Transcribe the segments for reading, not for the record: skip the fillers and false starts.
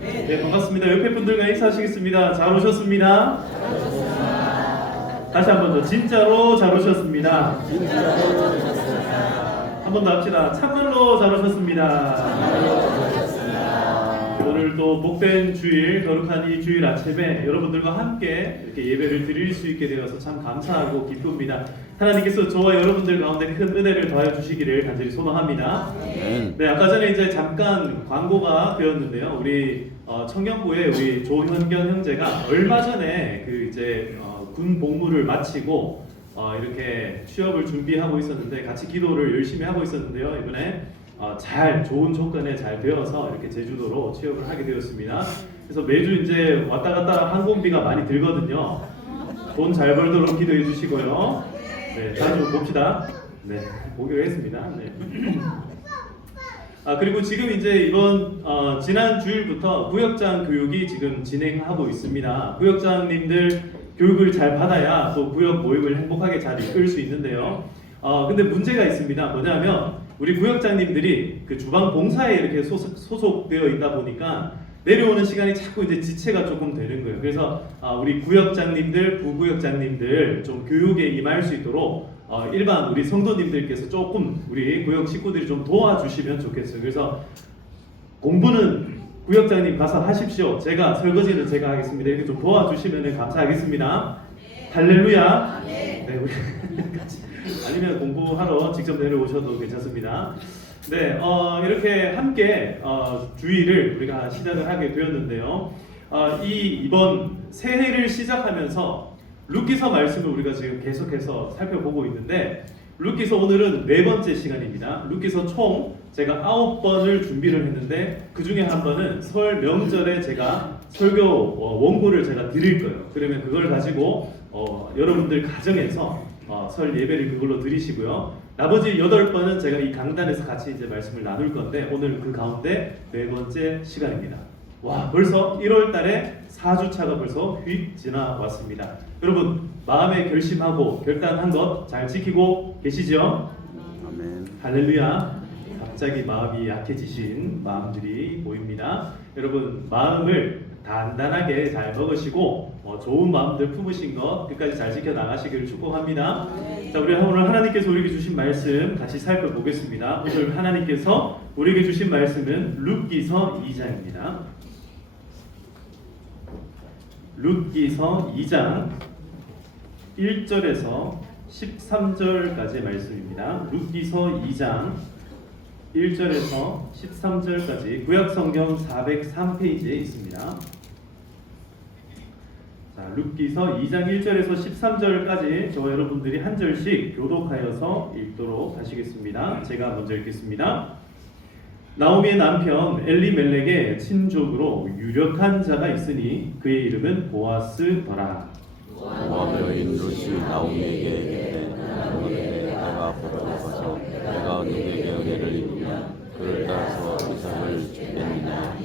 네, 반갑습니다. 옆에 분들과 인사하시겠습니다. 잘 오셨습니다. 다시 한 번 더 진짜로 잘 오셨습니다. 한 번 더 합시다. 참말로 잘 오셨습니다. 오늘 또 복된 주일, 거룩한 이 주일 아침에 여러분들과 함께 이렇게 예배를 드릴 수 있게 되어서 참 감사하고 기쁩니다. 하나님께서 저와 여러분들 가운데 큰 은혜를 더하여 주시기를 간절히 소망합니다. 네, 아까 전에 이제 잠깐 광고가 되었는데요. 우리 청년부의 우리 조현견 형제가 얼마 전에 그 이제 군 복무를 마치고 이렇게 취업을 준비하고 있었는데 같이 기도를 열심히 하고 있었는데요. 이번에 잘 좋은 조건에 잘 되어서 이렇게 제주도로 취업을 하게 되었습니다. 그래서 매주 이제 왔다 갔다 항공비가 많이 들거든요. 돈 잘 벌도록 기도해 주시고요. 네, 자주 봅시다. 네, 보기로 했습니다. 네. 그리고 지금 이제 이번 지난 주일부터 구역장 교육이 지금 진행하고 있습니다. 구역장님들 교육을 잘 받아야 또 구역 모임을 행복하게 잘 이끌 수 있는데요. 근데 문제가 있습니다. 뭐냐면 우리 구역장님들이 그 주방 봉사에 이렇게 소속되어 있다 보니까 내려오는 시간이 자꾸 이제 지체가 조금 되는 거예요. 그래서 우리 구역장님들, 부구역장님들 좀 교육에 임할 수 있도록 일반 우리 성도님들께서 조금 우리 구역 식구들이 좀 도와주시면 좋겠어요. 그래서 공부는 구역장님 가서 하십시오. 제가 설거지는 제가 하겠습니다. 이렇게 좀 도와주시면 감사하겠습니다. 할렐루야. 네, 우리 같이. 아니면 공부하러 직접 내려오셔도 괜찮습니다. 네, 이렇게 함께 주일을 우리가 시작을 하게 되었는데요. 이번 새해를 시작하면서 룻기서 말씀을 우리가 지금 계속해서 살펴보고 있는데 룻기서 오늘은 4번째 시간입니다. 룻기서 총 제가 9번을 준비를 했는데 그 중에 한 번은 설 명절에 제가 설교 원고를 제가 드릴 거예요. 그러면 그걸 가지고 여러분들 가정에서 설 예배를 그걸로 드리시고요. 나머지 8번은 제가 이 강단에서 같이 이제 말씀을 나눌 건데 오늘 그 가운데 4번째 시간입니다. 와, 벌써 1월 달에 4주차가 벌써 휙 지나왔습니다. 여러분, 마음에 결심하고 결단한 것 잘 지키고 계시죠? 아멘. 할렐루야. 갑자기 마음이 약해지신 마음들이 보입니다. 여러분, 마음을 단단하게 잘 먹으시고 좋은 마음들 품으신 것 끝까지 잘 지켜나가시기를 축복합니다. 자, 우리 오늘 하나님께서 우리에게 주신 말씀 같이 살펴보겠습니다. 오늘 하나님께서 우리에게 주신 말씀은 룻기서 2장입니다. 룻기서 2장 1절에서 13절까지의 말씀입니다. 룻기서 2장 1절에서 13절까지 구약성경 403페이지에 있습니다. 자, 룻기서 2장 1절에서 13절까지 저와 여러분들이 한 절씩 교독하여서 읽도록 하시겠습니다. 제가 먼저 읽겠습니다. 나오미의 남편 엘리멜렉의 친족으로 유력한 자가 있으니 그의 이름은 보아스더라. 모압 여인 룻이 나오미에게 이르되 너는 내가 부러워서 내가 누구에게 은혜를 입으면 그를 따라서 이삭을 주겠느냐.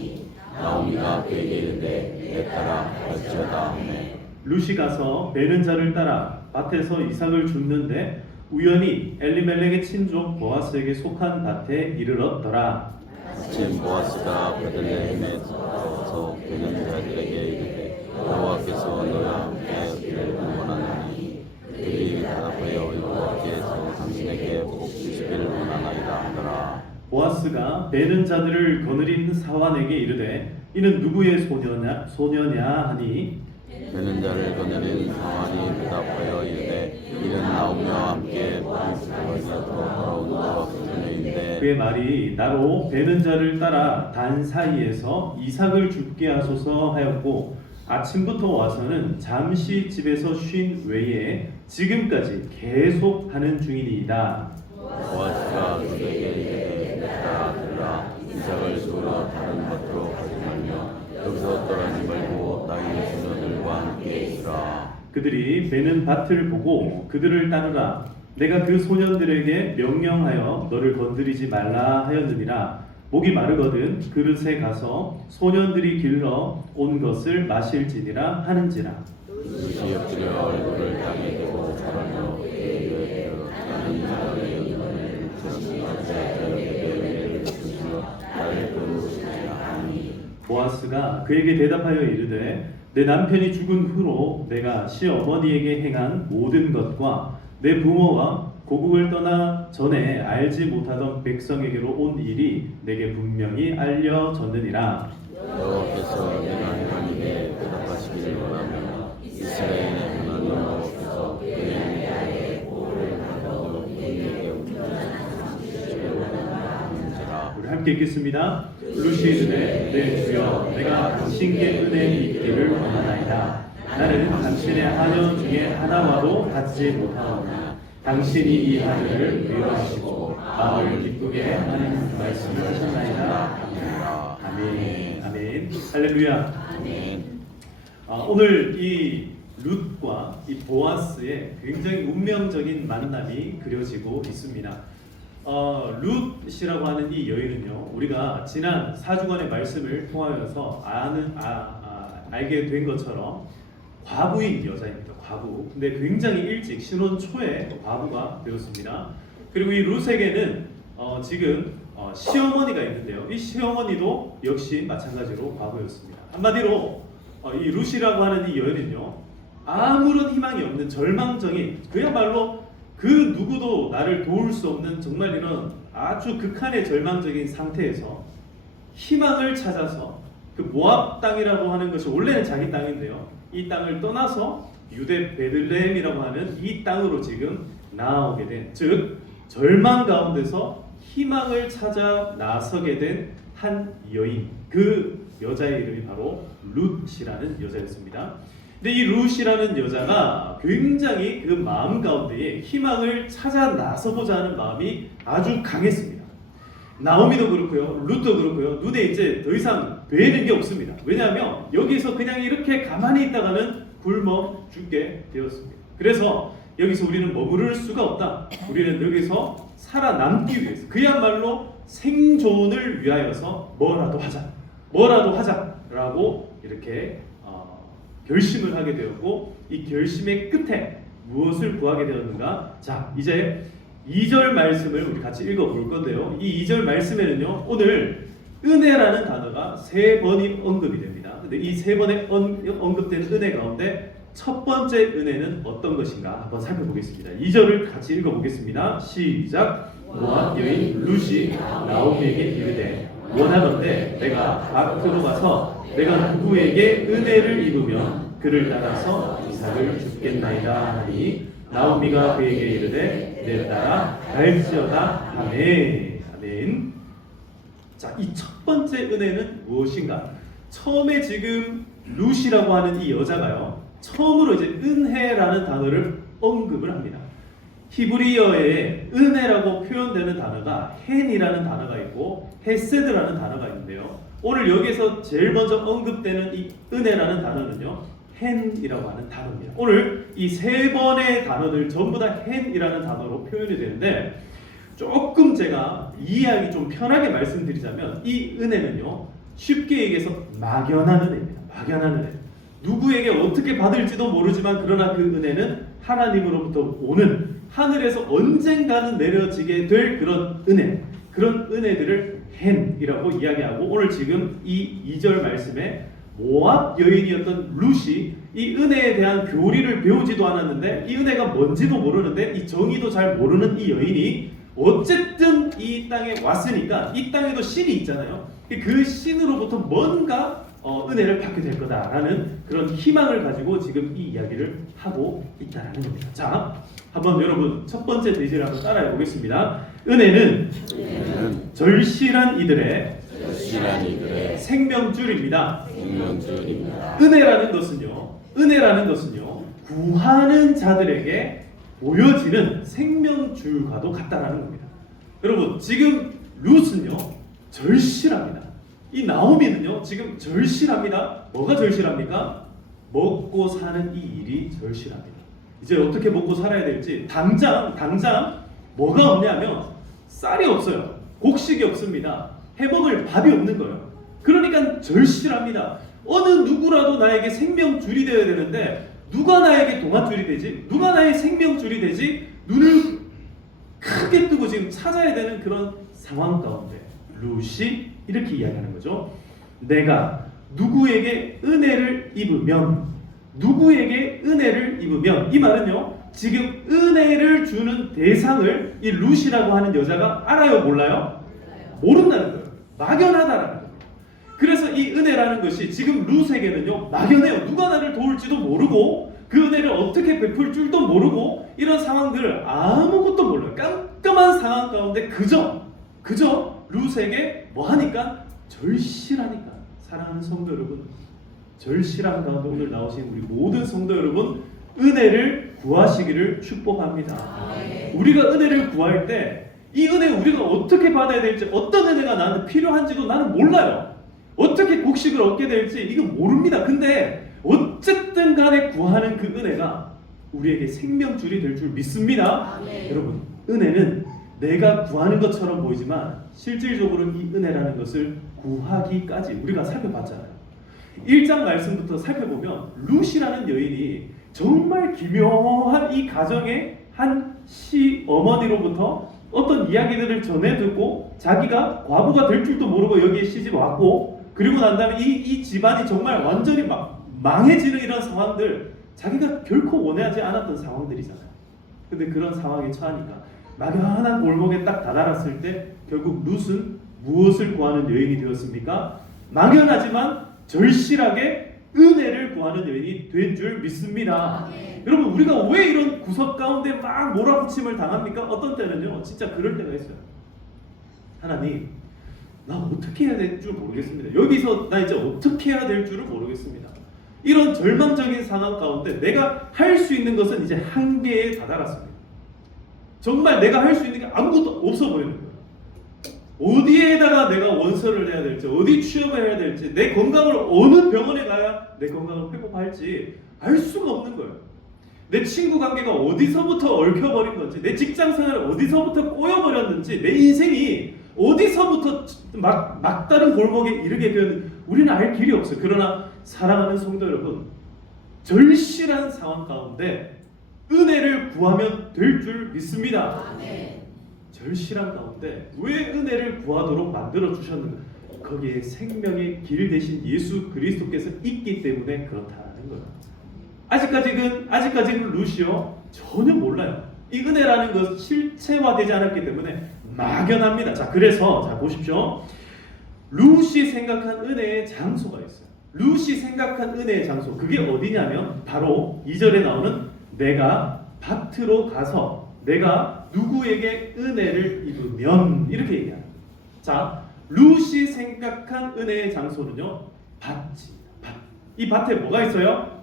나오미가 그에게 이르되 내 딸아 갈지어다 하매 룻이 가서 베는 자를 따라 밭에서 이삭을 줍는데 우연히 엘리멜렉의 친족 보아스에게 속한 밭에 이르렀더라. 마침 보아스가 베들레헴에서 베는 자들에게 이르되 여호와께서 너와 함께 하기를 원하나니 그들이 대답하여 여호와께서 당신에게 복 주시기를 원하나이다 하더라. 보아스가 베는 자들을 거느린 사환에게 이르되 이는 누구의 소녀냐 하니 베는 자를 거느린 사환이 대답하여 이르되 이는 나오미와 함께 보리스에서 걸어온 것 그녀인데 그의 말이 나로 베는 자를 따라 단 사이에서 이삭을 죽게 하소서 하였고 아침부터 와서는 잠시 집에서 쉰 외에 지금까지 계속 하는 중이니이다. 보아스가 그에게 이르되 내가 들라 이삭을 죽으러 다른 밭으로 가지 말며 여기서 떠나지 말고 나의 소녀들과 함께 있으라. 그들이 베는 밭을 보고 그들을 따르라. 내가 그 소년들에게 명령하여 너를 건드리지 말라 하였느니라. 목이 마르거든 그릇에 가서 소년들이 길러 온 것을 마실지니라 하는지라. 룻이 엎드려 얼굴을 땅에 대고 절하며 그에게 이르되 나는 나의 영혼을 주시며 내 저녁에 은혜를 주시며 나를 거두시냐 하니 보아스가 그에게 대답하여 이르되 내 남편이 죽은 후로 내가 시어머니에게 행한 모든 것과 내 부모와 고국을 떠나 전에 알지 못하던 백성에게로 온 일이 내게 분명히 알려졌느니라. 여호와께서 내가 하나님께 대답하시기를 원하며 이스라엘의 하나님 여호와께서 그의 아내의 보호를 하고 그에게 운전하는지라. 우리 함께 읽겠습니다. 루시 이르되 내 주여 내가 당신께 은혜 있기를 원하나이다. 나는 당신의 하녀 중에 하나와도 받지 못하오나 당신이 이 하늘을 위로하시고 마음을 기쁘게 하는 말씀을 하셨나이다. 아멘. 아멘. 할렐루야. 아멘. 오늘 이 룻과 이 보아스의 굉장히 운명적인 만남이 그려지고 있습니다. 룻이라고 하는 이 여인은요, 우리가 지난 4주간의 말씀을 통하여서 알게 된 것처럼 과부인 여자입니다. 과부. 근데 굉장히 일찍 신혼 초에 과부가 되었습니다. 그리고 이 룻에게는 지금 시어머니가 있는데요. 이 시어머니도 역시 마찬가지로 과부였습니다. 한마디로 이 룻이라고 하는 이 여인은요, 아무런 희망이 없는 절망적인, 그야말로 그 누구도 나를 도울 수 없는 정말 이런 아주 극한의 절망적인 상태에서 희망을 찾아서 그 모압 땅이라고 하는 것이 원래는 자기 땅인데요, 이 땅을 떠나서 유대 베들레헴이라고 하는 이 땅으로 지금 나아오게 된, 즉 절망 가운데서 희망을 찾아 나서게 된 한 여인, 그 여자의 이름이 바로 룻이라는 여자였습니다. 근데 이 룻이라는 여자가 굉장히 그 마음 가운데에 희망을 찾아 나서고자 하는 마음이 아주 강했습니다. 나오미도 그렇고요, 룻도 그렇고요, 눈에 이제 더 이상 되는 게 없습니다. 왜냐하면 여기서 그냥 이렇게 가만히 있다가는 굶어 죽게 되었습니다. 그래서 여기서 우리는 머무를 수가 없다. 우리는 여기서 살아남기 위해서, 그야말로 생존을 위하여서 뭐라도 하자라고 이렇게 결심을 하게 되었고, 이 결심의 끝에 무엇을 구하게 되었는가? 자, 이제 2절 말씀을 우리 같이 읽어볼 건데요, 이 2절 말씀에는요, 오늘 은혜라는 단어가 3번이 언급이 됩니다. 근데 이 3번에 언급된 은혜 가운데 첫 번째 은혜는 어떤 것인가 한번 살펴보겠습니다. 2절을 같이 읽어보겠습니다. 시작. 모압 여인 룻이 나오미에게 이르되 원하건대 내가 밖으로 가서 내가 누구에게 은혜를 입으면 그를 따라서 이삭을 줍겠나이다 하니 나오미가 그에게 이르되 내 딸아 갈지어다. 아멘. 아멘. 자, 이 첫 번째 은혜는 무엇인가? 처음에 지금 룻이라고 하는 이 여자가요, 처음으로 이제 은혜라는 단어를 언급을 합니다. 히브리어에 은혜라고 표현되는 단어가 헨이라는 단어가 있고 헤세드라는 단어가 있는데요, 오늘 여기서 제일 먼저 언급되는 이 은혜라는 단어는요, 헨이라고 하는 단어입니다. 오늘 이 3번의 단어들 전부 다 헨이라는 단어로 표현이 되는데, 조금 제가 이해하기 좀 편하게 말씀드리자면 이 은혜는요, 쉽게 얘기해서 막연한 은혜입니다. 막연한 은혜. 누구에게 어떻게 받을지도 모르지만 그러나 그 은혜는 하나님으로부터 오는, 하늘에서 언젠가는 내려지게 될 그런 은혜, 그런 은혜들을 헨이라고 이야기하고, 오늘 지금 이 2절 말씀에 모압 여인이었던 룻이 이 은혜에 대한 교리를 배우지도 않았는데, 이 은혜가 뭔지도 모르는데, 이 정의도 잘 모르는 이 여인이 어쨌든 이 땅에 왔으니까 이 땅에도 신이 있잖아요. 그 신으로부터 뭔가 은혜를 받게 될 거다라는 그런 희망을 가지고 지금 이 이야기를 하고 있다는 겁니다. 자, 한번 여러분 첫 번째 대지를 한번 따라해 보겠습니다. 은혜는 절실한 이들의 생명줄입니다. 은혜라는 것은요, 구하는 자들에게 보여지는 생명줄과도 같다라는 겁니다. 여러분, 지금 룻은요 절실합니다. 이 나오미는요 지금 절실합니다. 뭐가 절실합니까? 먹고 사는 이 일이 절실합니다. 이제 어떻게 먹고 살아야 될지 당장 뭐가 없냐면 쌀이 없어요. 곡식이 없습니다. 해먹을 밥이 없는 거예요. 그러니까 절실합니다. 어느 누구라도 나에게 생명줄이 되어야 되는데 누가 나에게 동아줄이 되지? 누가 나의 생명줄이 되지? 눈을 크게 뜨고 지금 찾아야 되는 그런 상황 가운데 룻이 이렇게 이야기하는 거죠. 내가 누구에게 은혜를 입으면, 누구에게 은혜를 입으면, 이 말은요 지금 은혜를 주는 대상을 이 룻이라고 하는 여자가 알아요, 몰라요? 모른다는 거예요. 막연하다라는 거예요. 그래서 이 은혜라는 것이 지금 룻에게는요 막연해요. 누가 나를 도울지도 모르고 그 은혜를 어떻게 베풀 줄도 모르고 이런 상황들을 아무것도 몰라요. 깜깜한 상황 가운데 그저 룻에게 뭐 하니까? 절실하니까. 사랑하는 성도 여러분, 절실한 가운데 오늘 나오신 우리 모든 성도 여러분, 은혜를 구하시기를 축복합니다. 우리가 은혜를 구할 때 이 은혜 우리가 어떻게 받아야 될지, 어떤 은혜가 나한테 필요한지도 나는 몰라요. 어떻게 곡식을 얻게 될지 이거 모릅니다. 근데 어쨌든 간에 구하는 그 은혜가 우리에게 생명줄이 될 줄 믿습니다. 여러분, 은혜는 내가 구하는 것처럼 보이지만 실질적으로는 이 은혜라는 것을 구하기까지 우리가 살펴봤잖아요. 1장 말씀부터 살펴보면 룻이라는 여인이 정말 기묘한 이 가정의 한 시어머니로부터 어떤 이야기들을 전해 듣고 자기가 과부가 될 줄도 모르고 여기에 시집 왔고, 그리고 난 다음에 이 집안이 정말 완전히 막 망해지는 이런 상황들, 자기가 결코 원하지 않았던 상황들이잖아요. 근데 그런 상황에 처하니까 막연한 골목에 딱 다다랐을 때 결국 룻은 무엇을 구하는 여인이 되었습니까? 막연하지만 절실하게 은혜를 구하는 여인이 된 줄 믿습니다. 여러분, 우리가 왜 이런 구석 가운데 막 몰아붙임을 당합니까? 어떤 때는요 진짜 그럴 때가 있어요. 하나님, 나 어떻게 해야 될 줄 모르겠습니다. 여기서 나 이제 어떻게 해야 될 줄을 모르겠습니다. 이런 절망적인 상황 가운데 내가 할 수 있는 것은 이제 한계에 다다랐습니다. 정말 내가 할 수 있는 게 아무것도 없어 보이는 거예요. 어디에다가 내가 원서를 해야 될지, 어디 취업을 해야 될지, 내 건강을 어느 병원에 가야 내 건강을 회복할지 알 수가 없는 거예요. 내 친구 관계가 어디서부터 얽혀버린 건지, 내 직장 생활이 어디서부터 꼬여버렸는지, 내 인생이 어디서부터 막다른 골목에 이르게 되었는지 우리는 알 길이 없어요. 그러나 사랑하는 성도 여러분, 절실한 상황 가운데 은혜를 구하면 될 줄 믿습니다. 절실한 가운데 왜 은혜를 구하도록 만들어 주셨는가? 거기에 생명의 길 대신 예수 그리스도께서 있기 때문에 그렇다는 거예요. 아직까지는 룻이요 전혀 몰라요. 이 은혜라는 것은 실체화되지 않았기 때문에 막연합니다. 자, 그래서 자 보십시오. 룻이 생각한 은혜의 장소가 있어요. 룻이 생각한 은혜의 장소, 그게 어디냐면 바로 2절에 나오는 내가 밭으로 가서 내가 누구에게 은혜를 입으면, 이렇게 얘기합니다. 자, 룻이 생각한 은혜의 장소는요 밭입니다. 밭. 이 밭에 뭐가 있어요?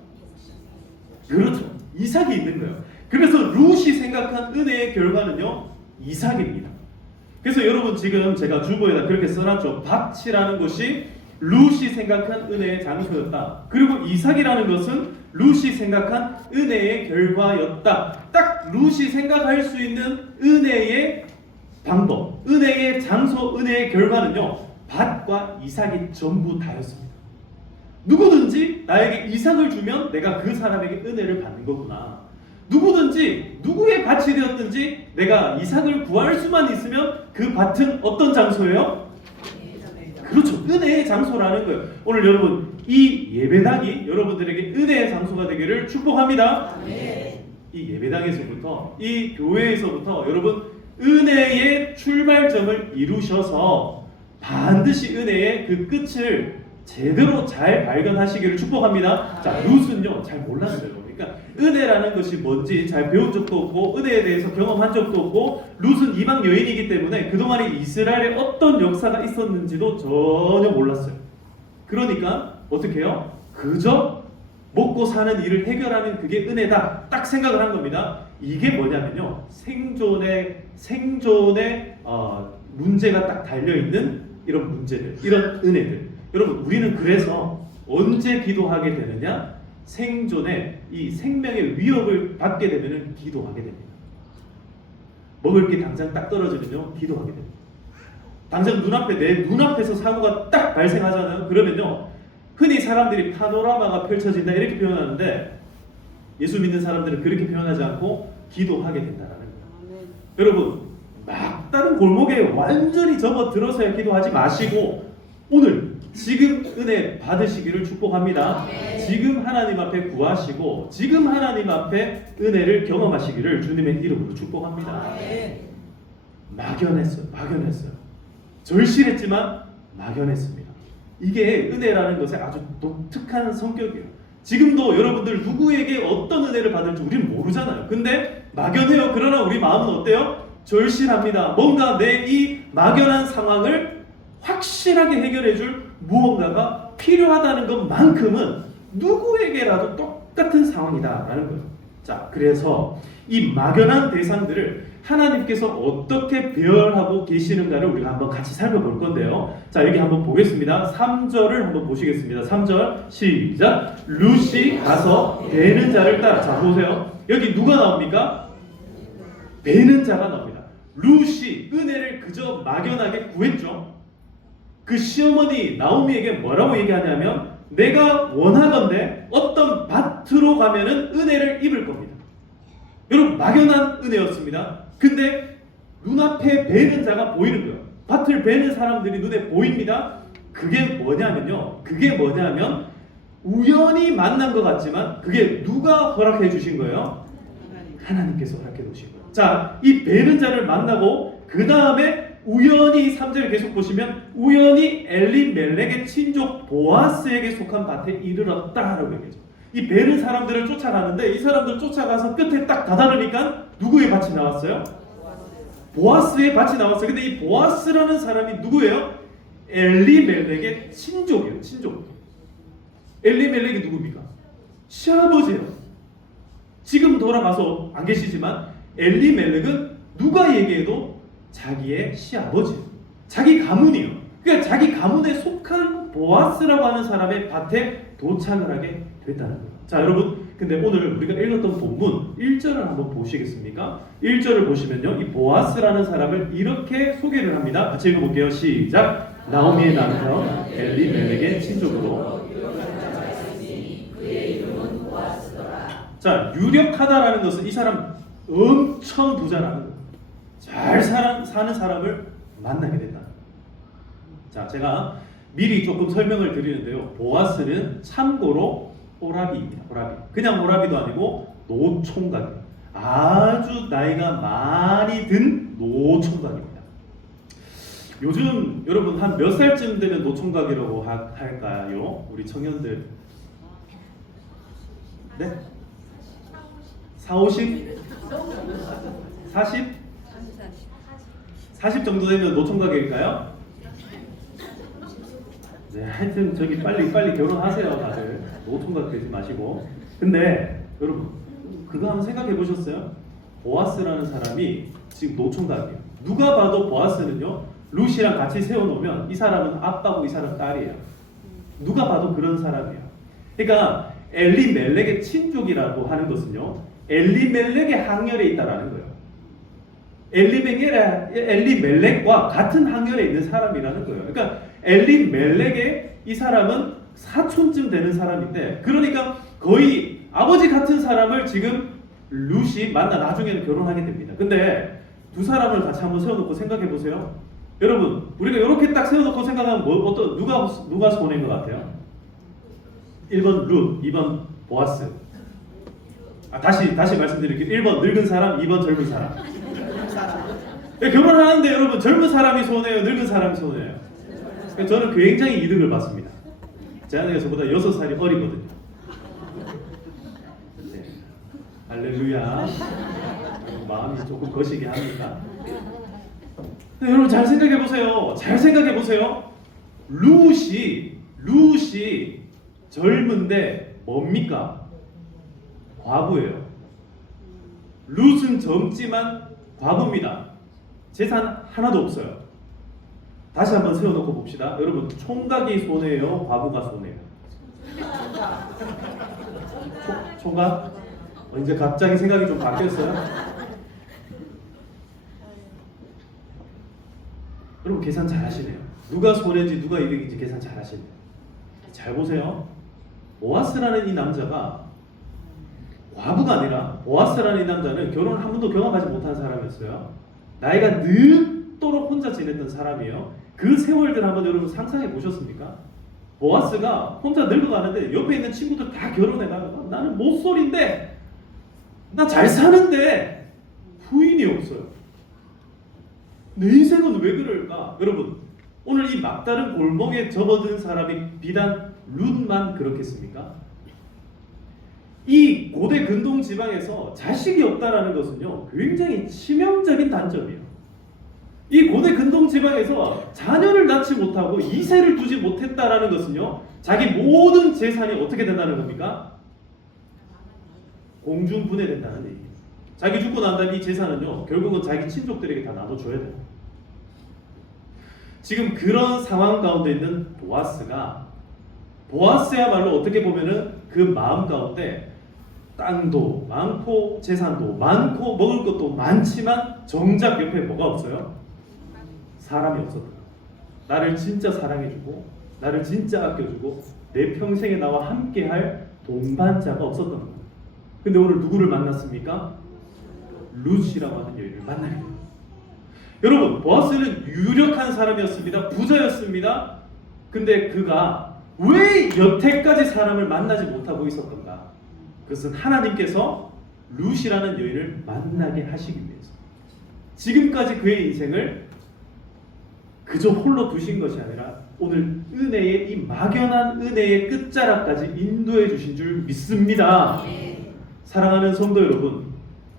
그렇죠, 이삭이 있는 거예요. 그래서 룻이 생각한 은혜의 결과는요 이삭입니다. 그래서 여러분, 지금 제가 주보에다 그렇게 써놨죠. 밭이라는 것이 룻이 생각한 은혜의 장소였다. 그리고 이삭이라는 것은 룻이 생각한 은혜의 결과였다. 딱 룻이 생각할 수 있는 은혜의 방법, 은혜의 장소, 은혜의 결과는요 밭과 이삭이 전부 다였습니다. 누구든지 나에게 이삭을 주면 내가 그 사람에게 은혜를 받는 거구나. 누구든지 누구의 밭이 되었든지 내가 이삭을 구할 수만 있으면 그 밭은 어떤 장소예요? 그렇죠, 은혜의 장소라는 거예요. 오늘 여러분, 이 예배당이 여러분들에게 은혜의 장소가 되기를 축복합니다. 이 예배당에서부터, 이 교회에서부터 여러분 은혜의 출발점을 이루셔서 반드시 은혜의 그 끝을 제대로 잘 발견하시기를 축복합니다. 자, 룻은요 잘 몰랐어요. 그러니까 은혜라는 것이 뭔지 잘 배운 적도 없고 은혜에 대해서 경험한 적도 없고, 룻은 이방 여인이기 때문에 그동안에 이스라엘에 어떤 역사가 있었는지도 전혀 몰랐어요. 그러니까 어떻게 해요? 그저 먹고 사는 일을 해결하는 그게 은혜다 딱 생각을 한 겁니다. 이게 뭐냐면요 생존의 문제가 딱 달려있는 이런 문제들, 이런 은혜들. 여러분, 우리는 그래서 언제 기도하게 되느냐? 생존의 이 생명의 위협을 받게 되면 기도하게 됩니다. 먹을 게 당장 딱 떨어지면요 기도하게 됩니다. 당장 내 눈앞에서 사고가 딱 발생하잖아요. 그러면요 흔히 사람들이 파노라마가 펼쳐진다 이렇게 표현하는데, 예수 믿는 사람들은 그렇게 표현하지 않고 기도하게 된다는 거예요. 여러분, 막다른 골목에 완전히 접어들어서야 기도하지 마시고 오늘 지금 은혜 받으시기를 축복합니다. 지금 하나님 앞에 구하시고 지금 하나님 앞에 은혜를 경험하시기를 주님의 이름으로 축복합니다. 막연했어요. 절실했지만 막연했습니다. 이게 은혜라는 것의 아주 독특한 성격이에요. 지금도 여러분들 누구에게 어떤 은혜를 받을지 우리는 모르잖아요. 근데 막연해요. 그러나 우리 마음은 어때요? 절실합니다. 뭔가 내 이 막연한 상황을 확실하게 해결해줄 무언가가 필요하다는 것만큼은 누구에게라도 똑같은 상황이다라는 거예요. 자, 그래서 이 막연한 대상들을 하나님께서 어떻게 배열하고 계시는가를 우리가 한번 같이 살펴볼 건데요. 자, 여기 한번 보겠습니다. 3절을 한번 보시겠습니다. 3절 시작. 루시 가서 베는 자를 따라. 자, 보세요. 여기 누가 나옵니까? 베는 자가 나옵니다. 루시 은혜를 그저 막연하게 구했죠. 그 시어머니 나오미에게 뭐라고 얘기하냐면 내가 원하건대 어떤 밭으로 가면은 은혜를 입을 겁니다. 여러분 막연한 은혜였습니다. 근데 눈앞에 베는 자가 보이는 거예요. 밭을 베는 사람들이 눈에 보입니다. 그게 뭐냐면 우연히 만난 것 같지만 그게 누가 허락해 주신 거예요? 하나님께서 허락해 주신 거예요. 자, 이 베는 자를 만나고 그 다음에 우연히 3절을 계속 보시면 우연히 엘리멜렉의 친족 보아스에게 속한 밭에 이르렀다라고 얘기하죠. 이 베는 사람들을 쫓아가는데 이 사람들 쫓아가서 끝에 딱 다다르니까 누구의 밭이 나왔어요? 보아스의 밭이 나왔어요. 근데 이 보아스라는 사람이 누구예요? 엘리멜렉의 친족이에요. 친족. 엘리멜렉이 누굽니까? 시아버지예요. 지금 돌아가서 안 계시지만 엘리멜렉은 누가 얘기해도 자기의 시아버지예요. 자기 가문이에요. 그러니까 자기 가문에 속한 보아스라고 하는 사람의 밭에 도착을 하게 됐다는 거예요. 자, 여러분, 근데 오늘 우리가 읽었던 본문 1절을 한번 보시겠습니까? 1절을 보시면요, 이 보아스라는 사람을 이렇게 소개를 합니다. 같이 읽어볼게요. 시작. 나오미의 남편 엘리멜렉의 친족으로. 자, 유력하다라는 것은 이 사람 엄청 부자라는 거예요. 잘 사는 사람을 만나게 된다. 자, 제가 미리 조금 설명을 드리는데요. 보아스는 참고로 호라비입니다. 호라비. 그냥 호라비도 아니고 노총각입니다. 아주 나이가 많이 든 노총각입니다. 요즘 여러분 한 몇 살쯤 되면 노총각이라고 할까요? 우리 청년들. 네? 40, 50? 40? 40 정도 되면 노총각일까요? 네, 하여튼 저기 빨리 결혼하세요, 다들. 노총각 되지 마시고. 근데 여러분 그거 한번 생각해 보셨어요? 보아스라는 사람이 지금 노총각이에요. 누가 봐도 보아스는요, 루시랑 같이 세워놓으면 이 사람은 아빠고 이 사람은 딸이에요. 누가 봐도 그런 사람이에요. 그러니까 엘리멜렉의 친족이라고 하는 것은요, 엘리멜렉의 항렬에 있다라는 거예요. 엘리멜렉과 같은 항렬에 있는 사람이라는 거예요. 그러니까 엘리멜렉의 이 사람은 사촌쯤 되는 사람인데, 그러니까 거의 아버지 같은 사람을 지금 루시 만나 나중에는 결혼하게 됩니다. 근데 두 사람을 같이 한번 세워놓고 생각해 보세요. 여러분, 우리가 이렇게 딱 세워놓고 생각하면 누가 손해인 것 같아요? 1번 룻, 2번 보아스. 다시 말씀드릴게요. 1번 늙은 사람, 2번 젊은 사람. 결혼하는데 여러분 젊은 사람이 손해요, 늙은 사람이 손해요? 저는 굉장히 이득을 받습니다. 제 아내가 저보다 6살이 어리거든요. 네. 할렐루야. 마음이 조금 거시게 합니까? 여러분 잘 생각해 보세요. 룻이 젊은데 뭡니까? 과부예요. 룻은 젊지만 과부입니다. 재산 하나도 없어요. 다시 한번 세워놓고 봅시다. 여러분, 총각이 손해요, 과부가 손해요? 총각? 이제 갑자기 생각이 좀 바뀌었어요? 여러분 계산 잘 하시네요. 누가 손해인지 누가 이득인지 계산 잘 하시네요. 잘 보세요. 보아스라는 이 남자가 과부가 아니라, 보아스라는 이 남자는 결혼을 한 번도 경험하지 못한 사람이었어요. 나이가 늙도록 혼자 지냈던 사람이에요. 그 세월들 한번 여러분 상상해 보셨습니까? 보아스가 혼자 늙어가는데 옆에 있는 친구들 다 결혼해가지고 나는 못소리인데 나 잘 사는데 부인이 없어요. 내 인생은 왜 그럴까? 여러분, 오늘 이 막다른 골목에 접어든 사람이 비단 룻만 그렇겠습니까? 이 고대 근동 지방에서 자식이 없다라는 것은요, 굉장히 치명적인 단점이에요. 이 고대 근동 지방에서 자녀를 낳지 못하고 이세를 두지 못했다라는 것은요, 자기 모든 재산이 어떻게 된다는 겁니까? 공중분해된다는 얘기예요. 자기 죽고 난 다음에 이 재산은요, 결국은 자기 친족들에게 다 나눠줘야 돼요. 지금 그런 상황 가운데 있는 보아스야말로 어떻게 보면은 그 마음 가운데 땅도 많고 재산도 많고 먹을 것도 많지만 정작 옆에 뭐가 없어요? 사람이 없었다. 나를 진짜 사랑해주고 나를 진짜 아껴주고 내 평생에 나와 함께할 동반자가 없었던 거예요. 근데 오늘 누구를 만났습니까? 룻이라고 하는 여인을 만나게 됩니다. 여러분, 보아스는 유력한 사람이었습니다. 부자였습니다. 근데 그가 왜 여태까지 사람을 만나지 못하고 있었던가? 그것은 하나님께서 룻이라는 여인을 만나게 하시기 위해서. 지금까지 그의 인생을 그저 홀로 두신 것이 아니라 오늘 은혜의 이 막연한 은혜의 끝자락까지 인도해 주신 줄 믿습니다. 사랑하는 성도 여러분,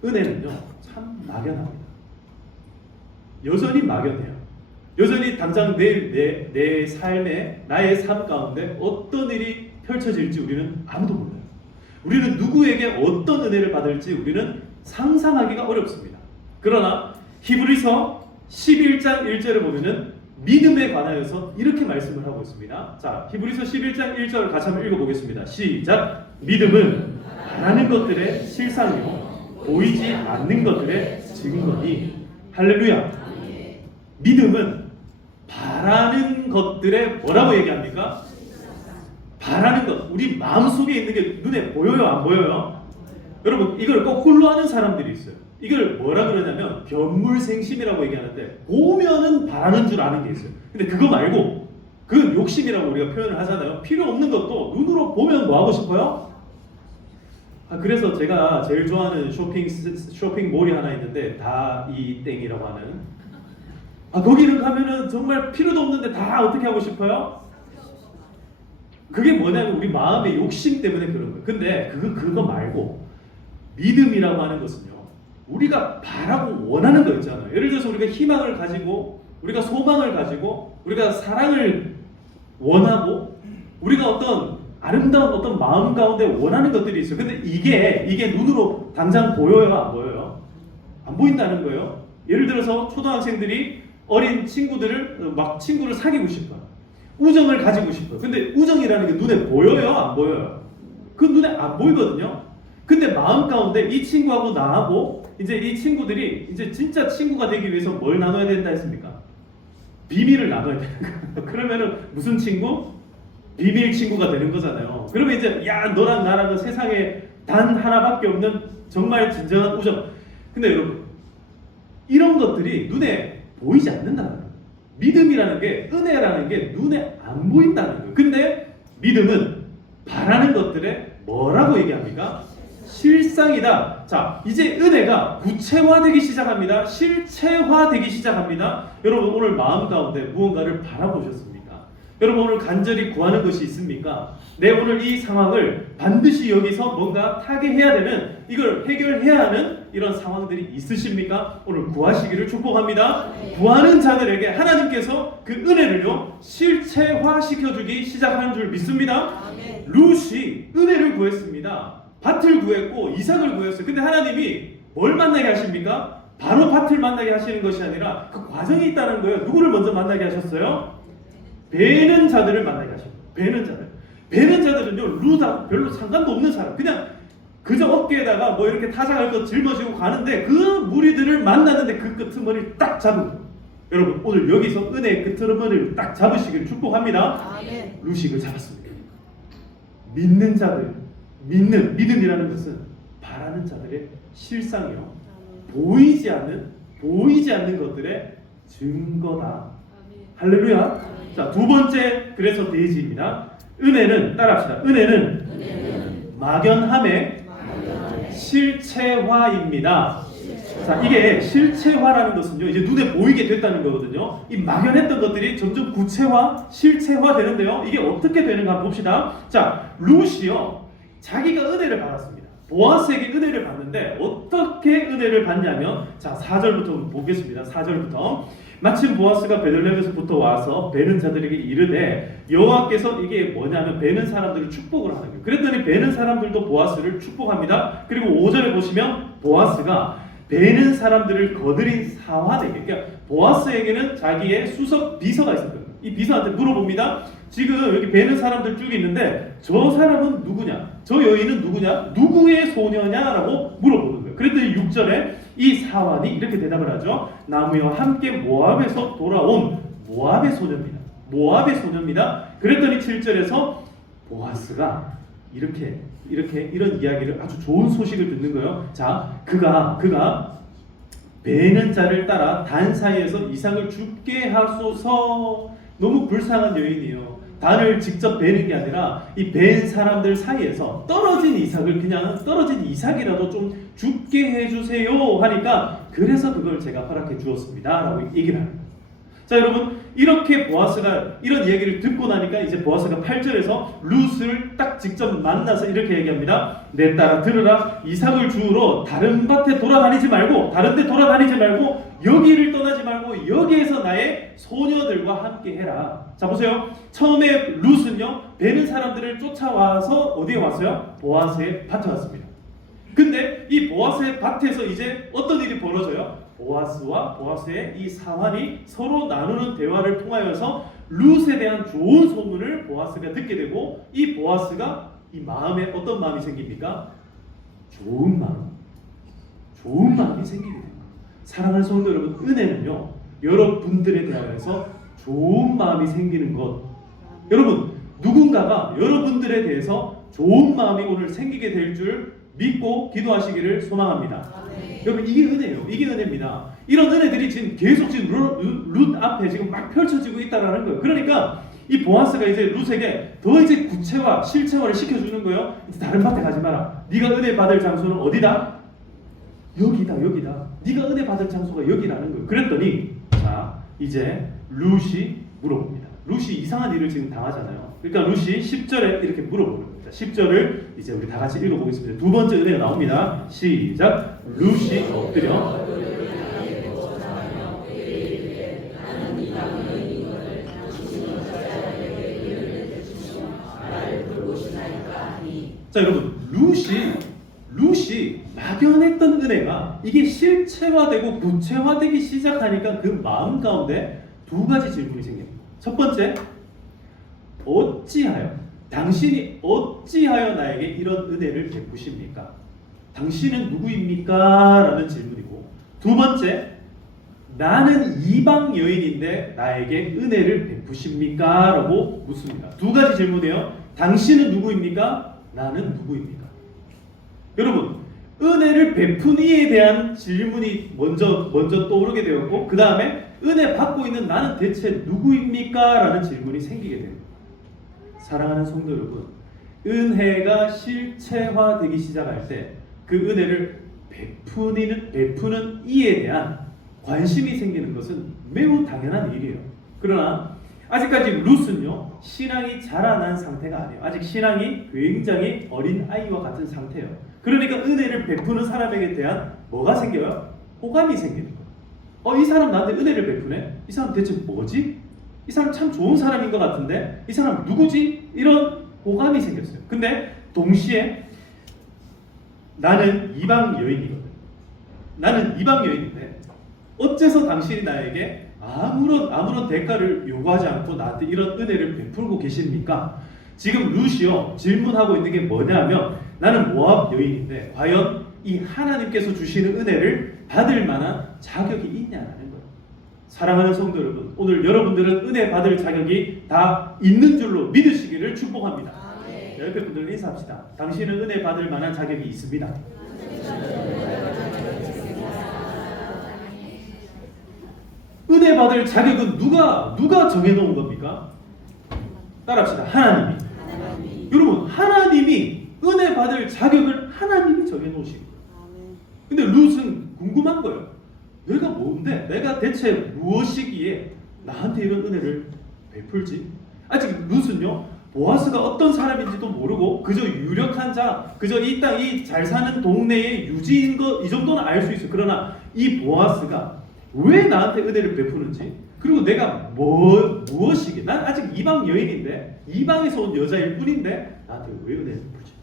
은혜는요 참 막연합니다. 여전히 막연해요. 여전히 당장 내일 내 삶에 나의 삶 가운데 어떤 일이 펼쳐질지 우리는 아무도 몰라요. 우리는 누구에게 어떤 은혜를 받을지 우리는 상상하기가 어렵습니다. 그러나 히브리서 11장 1절을 보면은 믿음에 관하여서 이렇게 말씀을 하고 있습니다. 자, 히브리서 11장 1절을 같이 한번 읽어보겠습니다. 시작! 믿음은 바라는 것들의 실상이요 보이지 않는 것들의 증거니. 할렐루야. 믿음은 바라는 것들의 뭐라고 얘기합니까? 바라는 것. 우리 마음속에 있는 게 눈에 보여요, 안 보여요? 여러분, 이걸 거꾸로 하는 사람들이 있어요. 이걸 뭐라 그러냐면 견물생심이라고 얘기하는데, 보면은 바라는 줄 아는 게 있어요. 근데 그거 말고, 그건 욕심이라고 우리가 표현을 하잖아요. 필요 없는 것도 눈으로 보면 뭐 하고 싶어요? 그래서 제가 제일 좋아하는 쇼핑몰이 하나 있는데, 다이땡이라고 하는, 거기를 가면은 정말 필요도 없는데 다 어떻게 하고 싶어요? 그게 뭐냐면 우리 마음의 욕심 때문에 그런 거예요. 근데 그거 말고 믿음이라고 하는 것은요, 우리가 바라고 원하는 거 있잖아요. 예를 들어서 우리가 희망을 가지고, 우리가 소망을 가지고, 우리가 사랑을 원하고, 우리가 어떤 아름다운 어떤 마음 가운데 원하는 것들이 있어요. 근데 이게 눈으로 당장 보여요, 안 보여요? 안 보인다는 거예요. 예를 들어서 초등학생들이 어린 친구들을 막 친구를 사귀고 싶어요. 우정을 가지고 싶어요. 근데 우정이라는 게 눈에 보여요, 안 보여요? 그 눈에 안 보이거든요. 근데 마음 가운데 이 친구하고 나하고 이제 이 친구들이 이제 진짜 친구가 되기 위해서 뭘 나눠야 된다 했습니까? 비밀을 나눠야 되는 거예요. 그러면은 무슨 친구? 비밀 친구가 되는 거잖아요. 그러면 이제 야, 너랑 나랑은 세상에 단 하나밖에 없는 정말 진정한 우정. 근데 여러분, 이런 것들이 눈에 보이지 않는다는 거예요. 믿음이라는 게, 은혜라는 게 눈에 안 보인다는 거예요. 근데 믿음은 바라는 것들에 뭐라고 얘기합니까? 실상이다. 자, 이제 은혜가 구체화되기 시작합니다. 실체화되기 시작합니다. 여러분, 오늘 마음 가운데 무언가를 바라보셨습니까? 여러분, 오늘 간절히 구하는 것이 있습니까? 내 오늘 이 상황을 반드시 여기서 뭔가 타개해야 되는, 이걸 해결해야 하는 이런 상황들이 있으십니까? 오늘 구하시기를 축복합니다. 구하는 자들에게 하나님께서 그 은혜를요 실체화시켜주기 시작하는 줄 믿습니다. 룻이 은혜를 구했습니다. 밭을 구했고 이삭을 구했어요. 근데 하나님이 뭘 만나게 하십니까? 바로 밭을 만나게 하시는 것이 아니라 그 과정이 있다는 거예요. 누구를 먼저 만나게 하셨어요? 베는 자들을 만나게 하셨어요. 베는 자들. 베는 자들은요, 룻하고 별로 상관도 없는 사람. 그냥 그저 어깨에다가 뭐 이렇게 타작할 것 짊어지고 가는데, 그 무리들을 만났는데 그 끄트머리를 딱 잡은 거예요. 여러분, 오늘 여기서 은혜의 끄트머리를 딱 잡으시기를 축복합니다. 룻이 그 잡았습니다. 믿는 자들, 믿음이라는 것은 바라는 자들의 실상이요, 보이지 않는 것들의 증거다. 할렐루야. 자, 두 번째 그래서 돼지입니다. 은혜는 따라합시다. 은혜는 막연함의 실체화입니다. 자, 이게 실체화라는 것은요, 이제 눈에 보이게 됐다는 거거든요. 이 막연했던 것들이 점점 구체화, 실체화 되는데요. 이게 어떻게 되는가 한번 봅시다. 자, 룻이요, 자기가 은혜를 받았습니다. 보아스에게 은혜를 받는데 어떻게 은혜를 받냐면, 자, 4절부터 보겠습니다. 4절부터. 마침 보아스가 베들레헴에서부터 와서 베는 자들에게 이르되, 여호와께서 이게 뭐냐면 베는 사람들을 축복을 하는 거예요. 그랬더니 베는 사람들도 보아스를 축복합니다. 그리고 5절에 보시면 보아스가 베는 사람들을 거느린 사환에게, 그러니까 보아스에게는 자기의 수석 비서가 있었거든요. 이 비서한테 물어봅니다. 지금 여기 베는 사람들 쭉 있는데 저 사람은 누구냐? 저 여인은 누구냐? 누구의 소녀냐라고 물어보는 거예요. 그랬더니 6절에 이 사환이 이렇게 대답을 하죠. 나무와 함께 모압에서 돌아온 모압의 소녀입니다. 모압의 소녀입니다. 그랬더니 7절에서 보아스가 이런 이야기를, 아주 좋은 소식을 듣는 거예요. 자, 그가 베는 자를 따라 단 사이에서 이삭을 죽게 하소서. 너무 불쌍한 여인이에요. 단을 직접 베는 게 아니라 이 벤 사람들 사이에서 떨어진 이삭이라도 좀 죽게 해주세요 하니까, 그래서 그걸 제가 허락해 주었습니다 라고 얘기를 합니다. 자, 여러분, 이렇게 보아스가 이런 이야기를 듣고 나니까 이제 보아스가 8절에서 룻을 딱 직접 만나서 이렇게 얘기합니다. 내 딸아 들으라. 이삭을 주우러 다른 밭에 돌아다니지 말고, 다른 데 돌아다니지 말고, 여기를 떠나지 말고 여기에서 나의 소녀들과 함께 해라. 자, 보세요. 처음에 룻은요, 베는 사람들을 쫓아와서 어디에 왔어요? 보아스의 밭에 왔습니다. 근데 이 보아스의 밭에서 이제 어떤 일이 벌어져요? 보아스와 보아스의 이 사환이 서로 나누는 대화를 통하여서 룻에 대한 좋은 소문을 보아스가 듣게 되고, 이 보아스가 이 마음에 어떤 마음이 생깁니까? 좋은 마음이 생기게 됩니다. 사랑하는 성도 여러분, 은혜는요, 여러분들에 대하여서 좋은 마음이 생기는 것. 여러분, 누군가가 여러분들에 대해서 좋은 마음이 오늘 생기게 될 줄 믿고 기도하시기를 소망합니다. 여러분, 이게 은혜예요. 이게 은혜입니다. 이런 은혜들이 계속 룻 앞에 지금 막 펼쳐지고 있다는 거예요. 그러니까 이 보아스가 이제 룻에게 더 이제 구체화, 실체화를 시켜주는 거예요. 이제 다른 밭에 가지 마라. 네가 은혜 받을 장소는 어디다? 여기다. 네가 은혜 받을 장소가 여기라는 거예요. 그랬더니, 자, 이제 룻이 물어봅니다. 룻이 이상한 일을 지금 당하잖아요. 그러니까 룻이 10절에 이렇게 물어보는 겁니다. 10절을 이제 우리 다 같이 읽어보겠습니다. 두 번째 은혜가 나옵니다. 시작. 룻이 엎드려 자, 여러분, 룻이 막연했던 은혜가 이게 실체화되고 구체화되기 시작하니까 그 마음 가운데 두 가지 질문이 생깁니다. 첫 번째, 당신이 어찌하여 나에게 이런 은혜를 베푸십니까? 당신은 누구입니까? 라는 질문이고, 두 번째, 나는 이방 여인인데 나에게 은혜를 베푸십니까? 라고 묻습니다. 두 가지 질문이에요. 당신은 누구입니까? 나는 누구입니까? 여러분, 은혜를 베푼 이에 대한 질문이 먼저 떠오르게 되었고, 그 다음에 은혜 받고 있는 나는 대체 누구입니까? 라는 질문이 생기게 됩니다. 사랑하는 성도 여러분, 은혜가 실체화되기 시작할 때 그 은혜를 베푸는 이에 대한 관심이 생기는 것은 매우 당연한 일이에요. 그러나 아직까지 룻은요, 신앙이 자라난 상태가 아니에요. 아직 신앙이 굉장히 어린 아이와 같은 상태예요. 그러니까 은혜를 베푸는 사람에게 대한 뭐가 생겨요? 호감이 생기는 거예요. 이 사람 나한테 은혜를 베푸네? 이 사람 대체 뭐지? 이 사람 참 좋은 사람인 것 같은데? 이 사람 누구지? 이런 호감이 생겼어요. 근데 동시에 나는 이방 여인이거든. 나는 이방 여인인데 어째서 당신이 나에게 아무런 대가를 요구하지 않고 나한테 이런 은혜를 베풀고 계십니까? 지금 룻이요, 질문하고 있는 게 뭐냐면, 나는 모압 여인인데 과연 이 하나님께서 주시는 은혜를 받을 만한 자격이 있냐라는 거예요. 사랑하는 성도 여러분, 오늘 여러분들은 은혜 받을 자격이 다 있는 줄로 믿으시기를 축복합니다. 옆에 분들 인사합시다. 당신은 은혜 받을 만한 자격이 있습니다. 은혜 받을 자격은 누가 정해놓은 겁니까? 따라합시다. 하나님이. 여러분, 하나님이 은혜 받을 자격을 하나님이 정해놓으신 거예요. 근데 룻은 궁금한 거예요. 내가 뭔데? 내가 대체 무엇이기에 나한테 이런 은혜를 베풀지? 아직 룻은요, 보아스가 어떤 사람인지도 모르고 그저 유력한 자, 그저 이 땅 이 잘 사는 동네의 유지인 것, 이 정도는 알 수 있어요. 그러나 이 보아스가 왜 나한테 은혜를 베푸는지, 그리고 내가 무엇이기에, 난 아직 이방 여인인데, 이방에서 온 여자일 뿐인데 나한테 왜 은혜를 베푸지?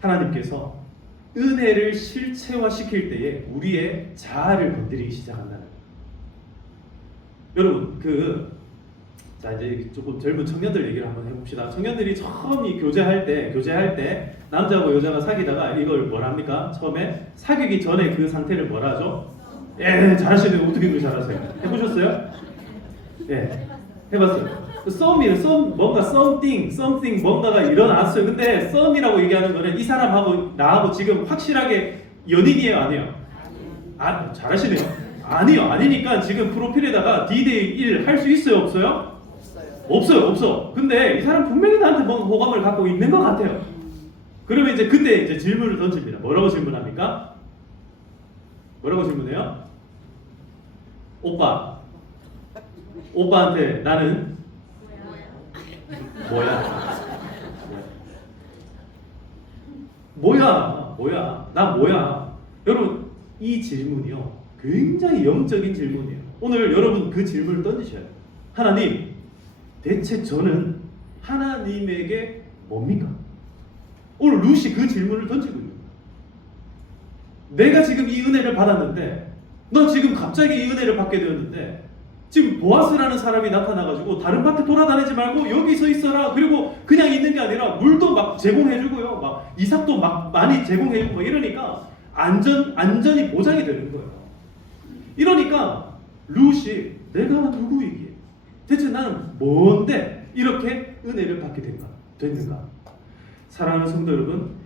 하나님께서 은혜를 실체화시킬 때에 우리의 자아를 건드리기 시작한다는 거예요. 여러분, 자 이제 조금 젊은 청년들 얘기를 한번 해봅시다. 청년들이 처음 이 교제할 때 남자하고 여자가 사귀다가 이걸 뭐라 합니까? 처음에 사귀기 전에 그 상태를 뭐라 하죠? 예, 잘하시네요. 어떻게 그렇게 잘하세요? 해보셨어요? 예, 해봤어요. 썸이에요. 뭔가 something 뭔가가 일어났어요. 근데 썸이라고 얘기하는 거는 이 사람하고 나하고 지금 확실하게 연인이에요, 아니에요? 아, 잘하시네요. 아니요, 아니니까 지금 프로필에다가 D-Day 1 할 수 있어요, 없어요? 없어. 근데 이 사람 분명히 나한테 뭔가 호감을 갖고 있는 것 같아요. 그러면 이제 그때 이제 질문을 던집니다. 뭐라고 질문합니까? 뭐라고 질문해요? 오빠한테 나는 뭐야? 나 뭐야? 여러분, 이 질문이요, 굉장히 영적인 질문이에요. 오늘 여러분 그 질문을 던지셔야 돼요. 하나님, 대체 저는 하나님에게 뭡니까? 오늘 룻이 그 질문을 던지고 있는 거예요. 내가 지금 이 은혜를 받았는데, 너 지금 갑자기 이 은혜를 받게 되었는데, 지금 보아스라는 사람이 나타나가지고 다른 밭에 돌아다니지 말고 여기 서 있어라. 그리고 그냥 있는 게 아니라 물도 막 제공해주고요, 막 이삭도 막 많이 제공해주고 막 이러니까 안전이 보장이 되는 거예요. 이러니까 룻이 내가 누구이기에, 대체 나는 뭔데 이렇게 은혜를 받게 됐는가? 사랑하는 성도 여러분,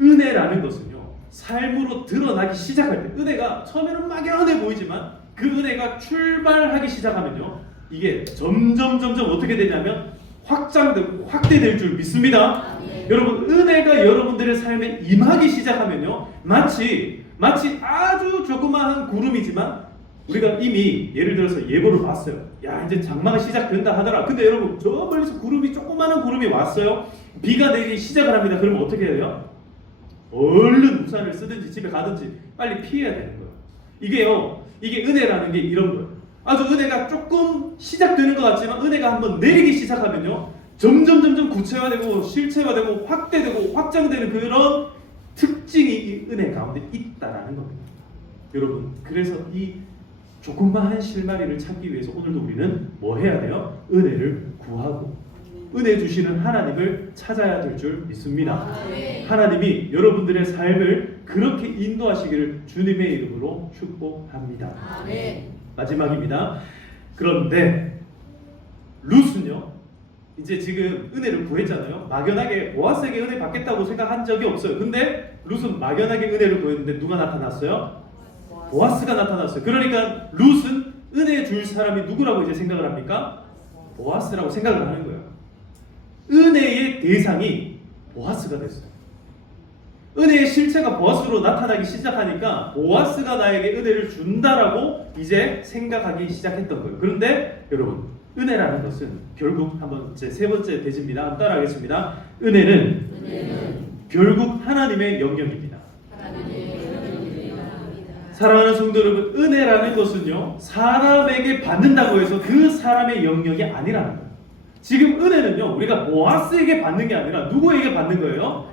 은혜라는 것은요, 삶으로 드러나기 시작할 때, 은혜가 처음에는 막연해 보이지만 그 은혜가 출발하기 시작하면요, 이게 점점 어떻게 되냐면 확장되고 확대될 줄 믿습니다. 여러분, 은혜가 여러분들의 삶에 임하기 시작하면요, 마치 아주 조그마한 구름이지만 우리가 이미 예를 들어서 예보를 봤어요. 야, 이제 장마가 시작된다 하더라. 근데 여러분, 저 멀리서 조그마한 구름이 왔어요. 비가 내리기 시작을 합니다. 그러면 어떻게 해야 돼요? 얼른 우산을 쓰든지 집에 가든지 빨리 피해야 되는 거예요. 이게 은혜라는 게 이런 거예요. 아주 은혜가 조금 시작되는 것 같지만 은혜가 한번 내리기 시작하면요, 점점 구체화되고 실체화되고 확대되고 확장되는 그런 특징이 이 은혜 가운데 있다라는 겁니다. 여러분, 그래서 이 조그마한 실마리를 찾기 위해서 오늘도 우리는 뭐 해야 돼요? 은혜를 구하고 은혜 주시는 하나님을 찾아야 될 줄 믿습니다. 하나님이 여러분들의 삶을 그렇게 인도하시기를 주님의 이름으로 축복합니다. 마지막입니다. 그런데 룻은요, 이제 지금 은혜를 구했잖아요. 막연하게 보아스에게 은혜 받겠다고 생각한 적이 없어요. 근데 룻은 막연하게 은혜를 구했는데 누가 나타났어요? 보아스가 나타났어요. 그러니까 룻은 은혜 줄 사람이 누구라고 이제 생각을 합니까? 보아스라고 생각을 하는 거예요. 은혜의 대상이 보아스가 됐어요. 은혜의 실체가 보아스로 나타나기 시작하니까 보아스가 나에게 은혜를 준다라고 이제 생각하기 시작했던 거예요. 그런데 여러분, 은혜라는 것은 결국 한번 제 세 번째 대지입니다. 한번 따라하겠습니다. 은혜는 결국 하나님의 영역입니다. 사랑하는 성도 여러분, 은혜라는 것은요, 사람에게 받는다고 해서 그 사람의 영역이 아니라는 거예요. 지금 은혜는요, 우리가 보아스에게 받는 게 아니라 누구에게 받는 거예요?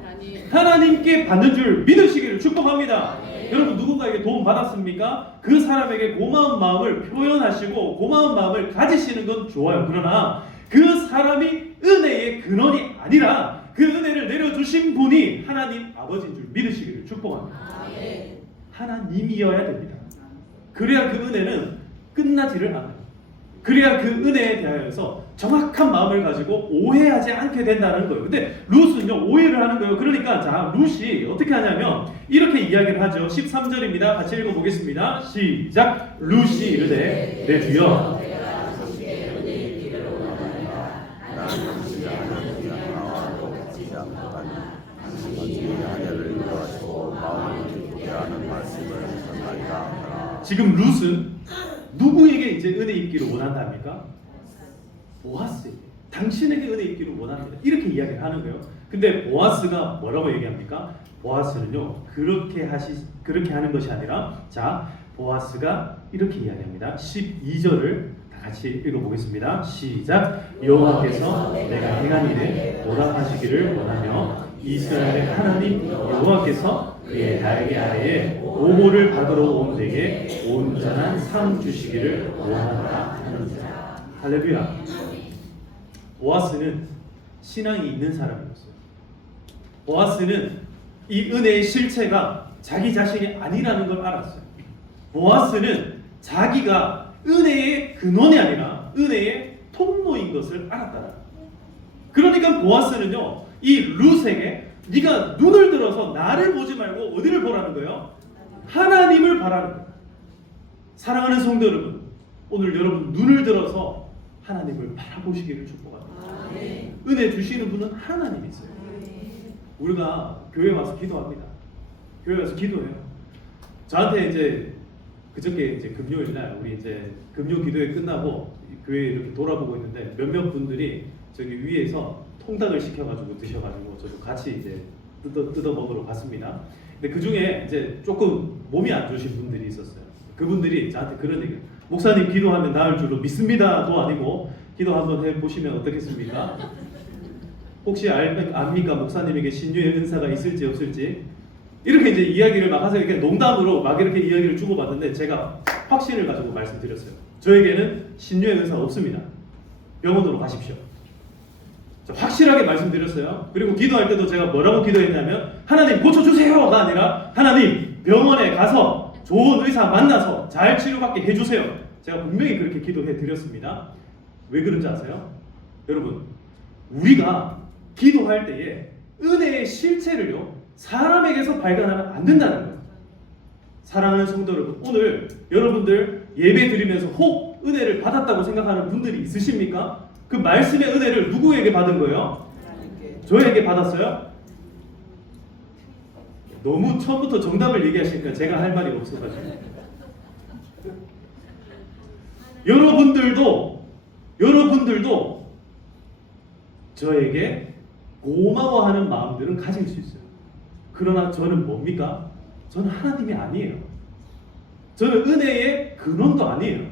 하나님께 받는 줄 믿으시기를 축복합니다. 여러분, 누군가에게 도움 받았습니까? 그 사람에게 고마운 마음을 표현하시고 고마운 마음을 가지시는 건 좋아요. 그러나 그 사람이 은혜의 근원이 아니라 그 은혜를 내려주신 분이 하나님 아버지인 줄 믿으시기를 축복합니다. 하나님이어야 됩니다. 그래야 그 은혜는 끝나지를 않아요. 그래야 그 은혜에 대하여서 정확한 마음을 가지고 오해하지 않게 된다는 거예요. 근데 룻은요, 오해를 하는 거예요. 그러니까 자, 룻이 어떻게 하냐면 이렇게 이야기를 하죠. 13절입니다. 같이 읽어보겠습니다. 시작. 룻이 이르되 내 주여 지금 룻은 누구에게 이제 은혜 입기를 원한답니까? 보아스에게. 당신에게 은혜 입기를 원합니다. 이렇게 이야기를 하는 거예요. 근데 보아스가 뭐라고 얘기합니까? 보아스는요, 그렇게 하는 것이 아니라, 자, 보아스가 이렇게 이야기합니다. 12절을 다 같이 읽어보겠습니다. 시작. 여호와께서 내가 행한 일에 보답하시기를 원하며 이스라엘의 하나님 여호와께서 그의 날개 아래에 보호를 받으러 온 내게 온전한 상 주시기를 원하노라 하는지라. 할렐루야. 보아스는 신앙이 있는 사람이었어요. 보아스는 이 은혜의 실체가 자기 자신이 아니라는 걸 알았어요. 보아스는 자기가 은혜의 근원이 아니라 은혜의 통로인 것을 알았다. 그러니까 보아스는요, 이 룻에게 네가 눈을 들어서 나를 보지 말고 어디를 보라는 거예요? 하나님을 바라는 거예요. 사랑하는 성도 여러분, 오늘 여러분 눈을 들어서 하나님을 바라보시기를 축복합니다. 은혜 주시는 분은 하나님이세요. 우리가 교회 와서 기도합니다. 교회 와서 기도해요. 저한테 이제 그저께 이제 금요일 날 우리 이제 금요 기도회 끝나고 교회 이렇게 돌아보고 있는데 몇몇 분들이 저기 위에서 통닭을 시켜가지고 드셔가지고 저도 같이 이제 뜯어 먹으러 갔습니다. 근데 그 중에 이제 조금 몸이 안 좋으신 분들이 있었어요. 그분들이 저한테 그런 얘기를, 목사님 기도하면 나을 줄로 믿습니다도 아니고 기도 한번 해보시면 어떻겠습니까? 혹시 압니까? 목사님에게 신유의 은사가 있을지 없을지? 이렇게 이제 이야기를 막 하세요. 이렇게 농담으로 막 이렇게 이야기를 주고받는데 제가 확신을 가지고 말씀드렸어요. 저에게는 신유의 은사 없습니다. 병원으로 가십시오. 확실하게 말씀드렸어요. 그리고 기도할 때도 제가 뭐라고 기도했냐면 하나님 고쳐주세요가 아니라 하나님 병원에 가서 좋은 의사 만나서 잘 치료받게 해주세요. 제가 분명히 그렇게 기도해 드렸습니다. 왜 그런지 아세요? 여러분, 우리가 기도할 때에 은혜의 실체를요, 사람에게서 발견하면 안 된다는 거예요. 사랑하는 성도 여러분, 오늘 여러분들 예배 드리면서 혹 은혜를 받았다고 생각하는 분들이 있으십니까? 그 말씀의 은혜를 누구에게 받은 거예요? 저에게 받았어요? 너무 처음부터 정답을 얘기하시니까 제가 할 말이 없어가지고. 여러분들도 저에게 고마워하는 마음들은 가질 수 있어요. 그러나 저는 뭡니까? 저는 하나님이 아니에요. 저는 은혜의 근원도 아니에요.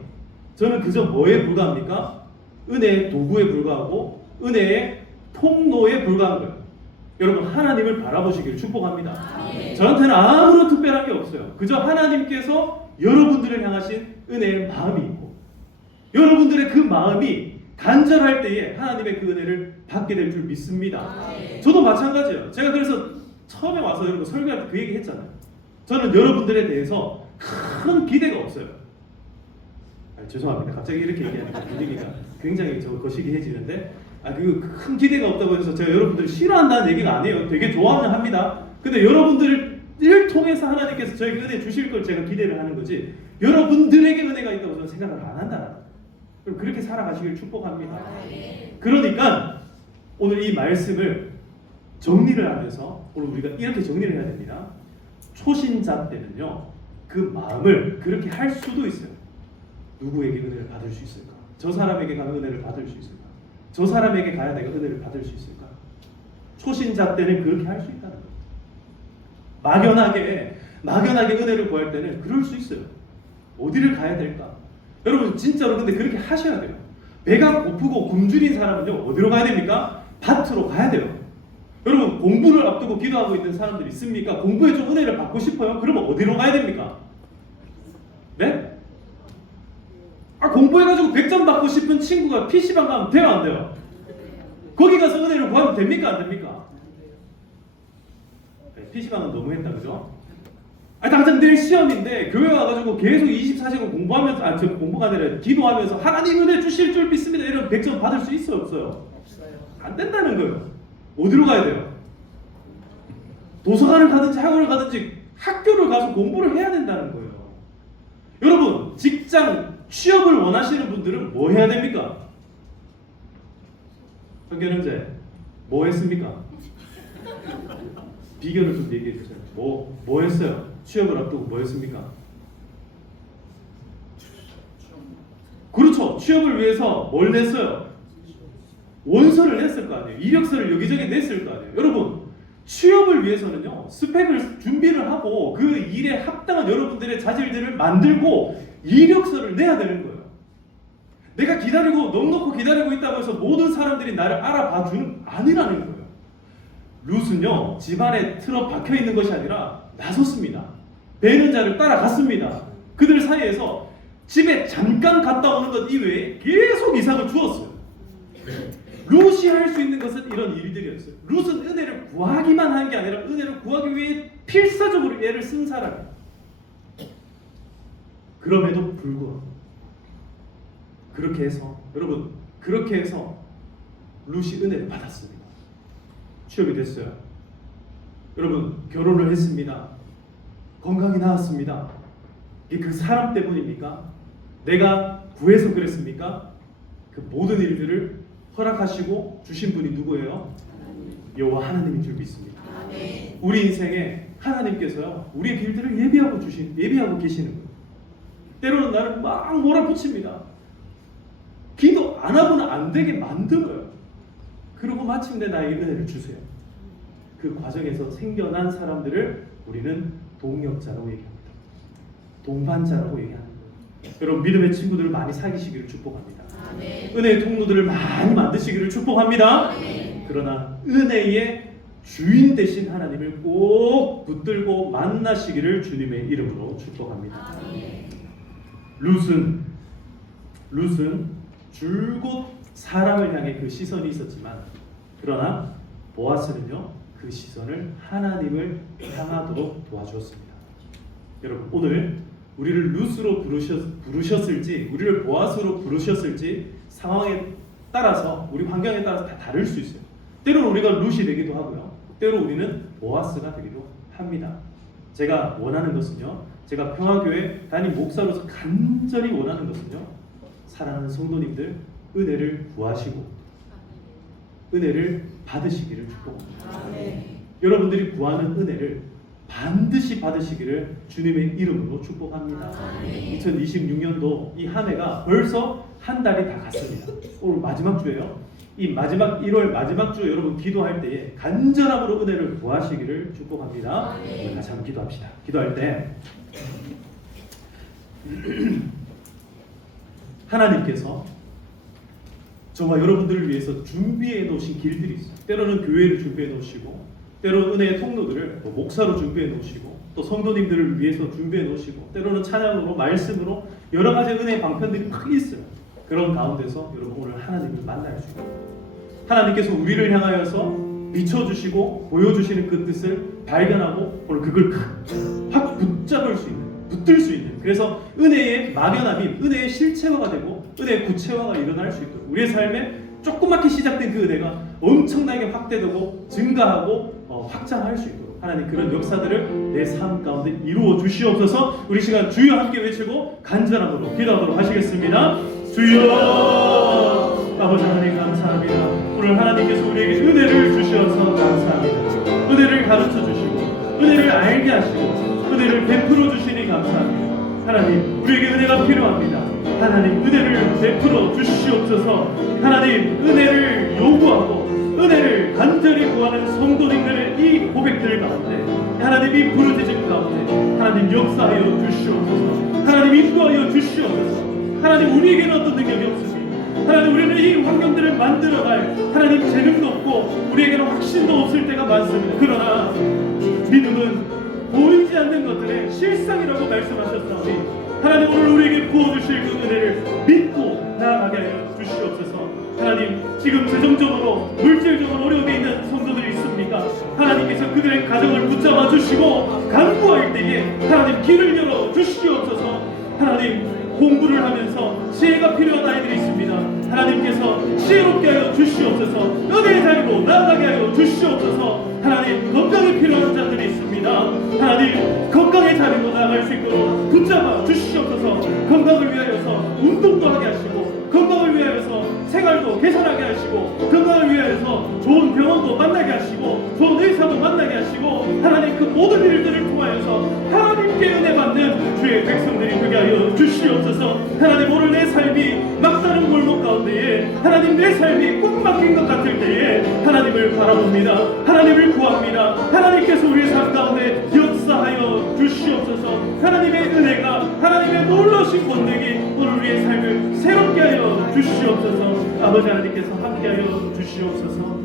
저는 그저 뭐에 불과합니까? 은혜의 도구에 불과하고 은혜의 통로에 불과한 거예요. 여러분, 하나님을 바라보시기를 축복합니다. 저한테는 아무런 특별한 게 없어요. 그저 하나님께서 여러분들을 향하신 은혜의 마음이 있고 여러분들의 그 마음이 간절할 때에 하나님의 그 은혜를 받게 될 줄 믿습니다. 저도 마찬가지예요. 제가 그래서 처음에 와서 여러분 설교할 때 그 얘기 했잖아요. 저는 여러분들에 대해서 큰 기대가 없어요. 죄송합니다. 갑자기 이렇게 얘기하니까 분위기가 굉장히 거시기해지는데, 큰 기대가 없다고 해서 제가 여러분들을 싫어한다는 얘기가 아니에요. 되게 좋아하면 합니다. 근데 여러분들을 통해서 하나님께서 저에게 은혜 주실 걸 제가 기대를 하는 거지, 여러분들에게 은혜가 있다고 저는 생각을 안 한다는 거예요. 그럼 그렇게 살아가시길 축복합니다. 그러니까 오늘 이 말씀을 정리를 하면서 오늘 우리가 이렇게 정리를 해야 됩니다. 초신자 때는요, 그 마음을 그렇게 할 수도 있어요. 누구에게 은혜를 받을 수 있을까? 저 사람에게 가면 은혜를 받을 수 있을까? 저 사람에게 가야 내가 은혜를 받을 수 있을까? 초신자 때는 그렇게 할 수 있다는 거예요. 막연하게 은혜를 구할 때는 그럴 수 있어요. 어디를 가야 될까? 여러분 진짜로 근데 그렇게 하셔야 돼요. 배가 고프고 굶주린 사람은요, 어디로 가야 됩니까? 밭으로 가야 돼요. 여러분, 공부를 앞두고 기도하고 있는 사람들 있습니까? 공부에 좀 은혜를 받고 싶어요? 그러면 어디로 가야 됩니까? 네? 공부해가지고 100점 받고 싶은 친구가 PC방 가면 돼요, 안 돼요? 거기 가서 은혜를 구하면 됩니까, 안 됩니까? 네, PC방은 너무했다, 그죠? 당장 내일 시험인데 교회 와가지고 계속 24시간 공부하면서, 공부가 아니라 기도하면서 하나님 은혜 주실 줄 믿습니다, 이런 100점 받을 수 있어요, 없어요? 안 된다는 거예요. 어디로 가야 돼요? 도서관을 가든지 학원을 가든지 학교를 가서 공부를 해야 된다는 거예요. 여러분, 직장 취업을 원하시는 분들은 뭐 해야 됩니까? 현견형제, 뭐 했습니까? 비결을 좀 얘기해 주세요. 뭐 했어요? 취업을 앞두고 뭐 했습니까? 취업을 위해서 뭘 냈어요? 원서를 냈을 거 아니에요. 이력서를 여기저기 냈을 거 아니에요. 여러분, 취업을 위해서는요, 스펙을 준비를 하고 그 일에 합당한 여러분들의 자질들을 만들고 이력서를 내야 되는 거예요. 내가 기다리고 넉넉히 기다리고 있다고 해서 모든 사람들이 나를 알아봐 주는 아니라는 거예요. 룻은요, 집안에 틀어 박혀 있는 것이 아니라 나섰습니다. 배는 자를 따라갔습니다. 그들 사이에서 집에 잠깐 갔다 오는 것 이외에 계속 이삭을 주었어요. 룻이 할 수 있는 것은 이런 일들이었어요. 룻은 은혜를 구하기만 한 게 아니라 은혜를 구하기 위해 필사적으로 애를 쓴 사람이에요. 그럼에도 불구하고 그렇게 해서 여러분, 그렇게 해서 룻이 은혜를 받았습니다. 취업이 됐어요. 여러분, 결혼을 했습니다. 건강이 나았습니다. 이게 그 사람 때문입니까? 내가 구해서 그랬습니까? 그 모든 일들을 허락하시고 주신 분이 누구예요? 여호와 하나님인 줄 믿습니다. 우리 인생에 하나님께서요, 우리의 길들을 예비하고 계시는 거예요. 때로는 나를 막 몰아붙입니다. 기도 안 하고는 안 되게 만들어요. 그리고 마침내 나에게 은혜를 주세요. 그 과정에서 생겨난 사람들을 우리는 동역자라고 얘기합니다. 동반자라고 얘기하는 거예요. 여러분, 믿음의 친구들을 많이 사귀시기를 축복합니다. 은혜의 통로들을 많이 만드시기를 축복합니다. 그러나 은혜의 주인 되신 하나님을 꼭 붙들고 만나시기를 주님의 이름으로 축복합니다. 룻은 줄곧 사람을 향해 그 시선이 있었지만, 그러나 보아스는요, 그 시선을 하나님을 향하도록 도와주었습니다. 여러분, 오늘 우리를 룻으로 부르셨을지, 우리를 보아스로 부르셨을지 상황에 따라서, 우리 환경에 따라서 다 다를 수 있어요. 때로는 우리가 룻이 되기도 하고요, 때로 우리는 보아스가 되기도 합니다. 제가 원하는 것은요, 제가 평화교회 담임 목사로서 간절히 원하는 것은요, 사랑하는 성도님들 은혜를 구하시고 은혜를 받으시기를 축복합니다. 여러분들이 구하는 은혜를 반드시 받으시기를 주님의 이름으로 축복합니다. 2026년도 이 한 해가 벌써 한 달이 다 갔습니다. 오늘 마지막 주예요. 이 마지막 1월 마지막 주 여러분 기도할 때에 간절함으로 은혜를 구하시기를 축복합니다. 다시 한번 기도합시다. 기도할 때 하나님께서 저와 여러분들을 위해서 준비해 놓으신 길들이 있어요. 때로는 교회를 준비해 놓으시고, 때로는 은혜의 통로들을 목사로 준비해 놓으시고, 또 성도님들을 위해서 준비해 놓으시고, 때로는 찬양으로, 말씀으로 여러 가지 은혜의 방편들이 막 있어요. 그런 가운데서 여러분 오늘 하나님을 만날 수 있어요. 하나님께서 우리를 향하여서 비춰주시고 보여주시는 그 뜻을 발견하고 오늘 그걸 확 붙잡을 수 있는, 붙들 수 있는, 그래서 은혜의 막연함이 은혜의 실체화가 되고 은혜의 구체화가 일어날 수 있도록 우리의 삶에 조그맣게 시작된 그 은혜가 엄청나게 확대되고 증가하고 확장할 수 있도록 하나님 그런 역사들을 내 삶 가운데 이루어 주시옵소서. 우리 시간 주여 함께 외치고 간절함으로 기도하도록 하시겠습니다. 주여. 아버지 하나님 감사합니다. 오늘 하나님께서 우리에게 은혜를 주셔서 감사합니다. 은혜를 가르쳐 주시고 은혜를 알게 하시고 은혜를 베풀어 주시니 감사합니다. 하나님, 우리에게 은혜가 필요합니다. 하나님, 은혜를 베풀어 주시옵소서. 하나님, 은혜를 요구하고 은혜를 간절히 구하는 성도님들의 이 고백들 가운데 하나님 이 부르짖음 가운데 하나님 역사하여 주시옵소서. 하나님 인도하여 주시옵소서. 하나님, 우리에게는 어떤 능력이 없으니 하나님, 우리는 이 환경들을 만들어갈 하나님 재능도 없고 우리에게는 확신도 없을 때가 많습니다. 그러나 믿음은 보이지 않는 것들의 실상이라고 말씀하셨사오니 하나님, 오늘 우리에게 부어주실 그 은혜를 믿고 나아가게 하여 주시옵소서. 하나님, 지금 재정적으로 물질적으로 어려움에 있는 성도들이 있습니까? 하나님께서 그들의 가정을 붙잡아 주시고 간구할 때에 하나님 길을 열어 주시옵소서. 하나님, 공부를 하면서 지혜가 필요한 아이들이 있습니다. 하나님께서 지혜롭게 하여 주시옵소서. 은혜의 자리로 나아가게 하여 주시옵소서. 하나님, 건강이 필요한 자들이 있습니다. 하나님, 건강의 자리로 나아갈 수 있도록 붙잡아 주시옵소서. 건강을 위하여서 운동도 하게 하시고 건강을 위하여서 생활도 개선하게 하시고 건강을 위하여서 좋은 병원도 만나게 하시고 좋은 의사도 만나게 하시고 하나님, 그 모든 일들을 통하여서 하나님께 은혜 받는 주의 백성들이 되게 하여 주시옵소서. 하나님, 오늘 내 삶이 막다른 가운데에 하나님 내 삶이 꽉 막힌 것 같을 때에 하나님을 바라봅니다. 하나님을 구합니다. 하나님께서 우리의 삶 가운데 역사하여 주시옵소서. 하나님의 은혜가, 하나님의 놀라신 권능이 오늘 우리의 삶을 새롭게 하여 주시옵소서. 아버지 하나님께서 함께하여 주시옵소서.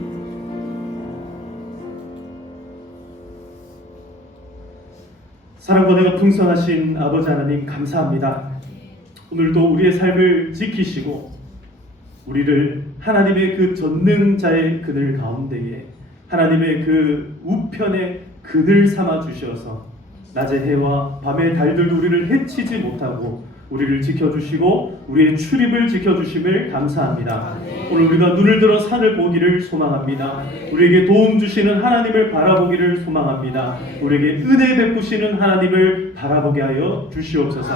사랑과 은혜가 풍성하신 아버지 하나님 감사합니다. 오늘도 우리의 삶을 지키시고 우리를 하나님의 그 전능자의 그늘 가운데에 하나님의 그 우편의 그늘 삼아 주셔서 낮의 해와 밤의 달들도 우리를 해치지 못하고 우리를 지켜주시고 우리의 출입을 지켜주심을 감사합니다. 오늘 우리가 눈을 들어 산을 보기를 소망합니다. 우리에게 도움 주시는 하나님을 바라보기를 소망합니다. 우리에게 은혜 베푸시는 하나님을 바라보게 하여 주시옵소서.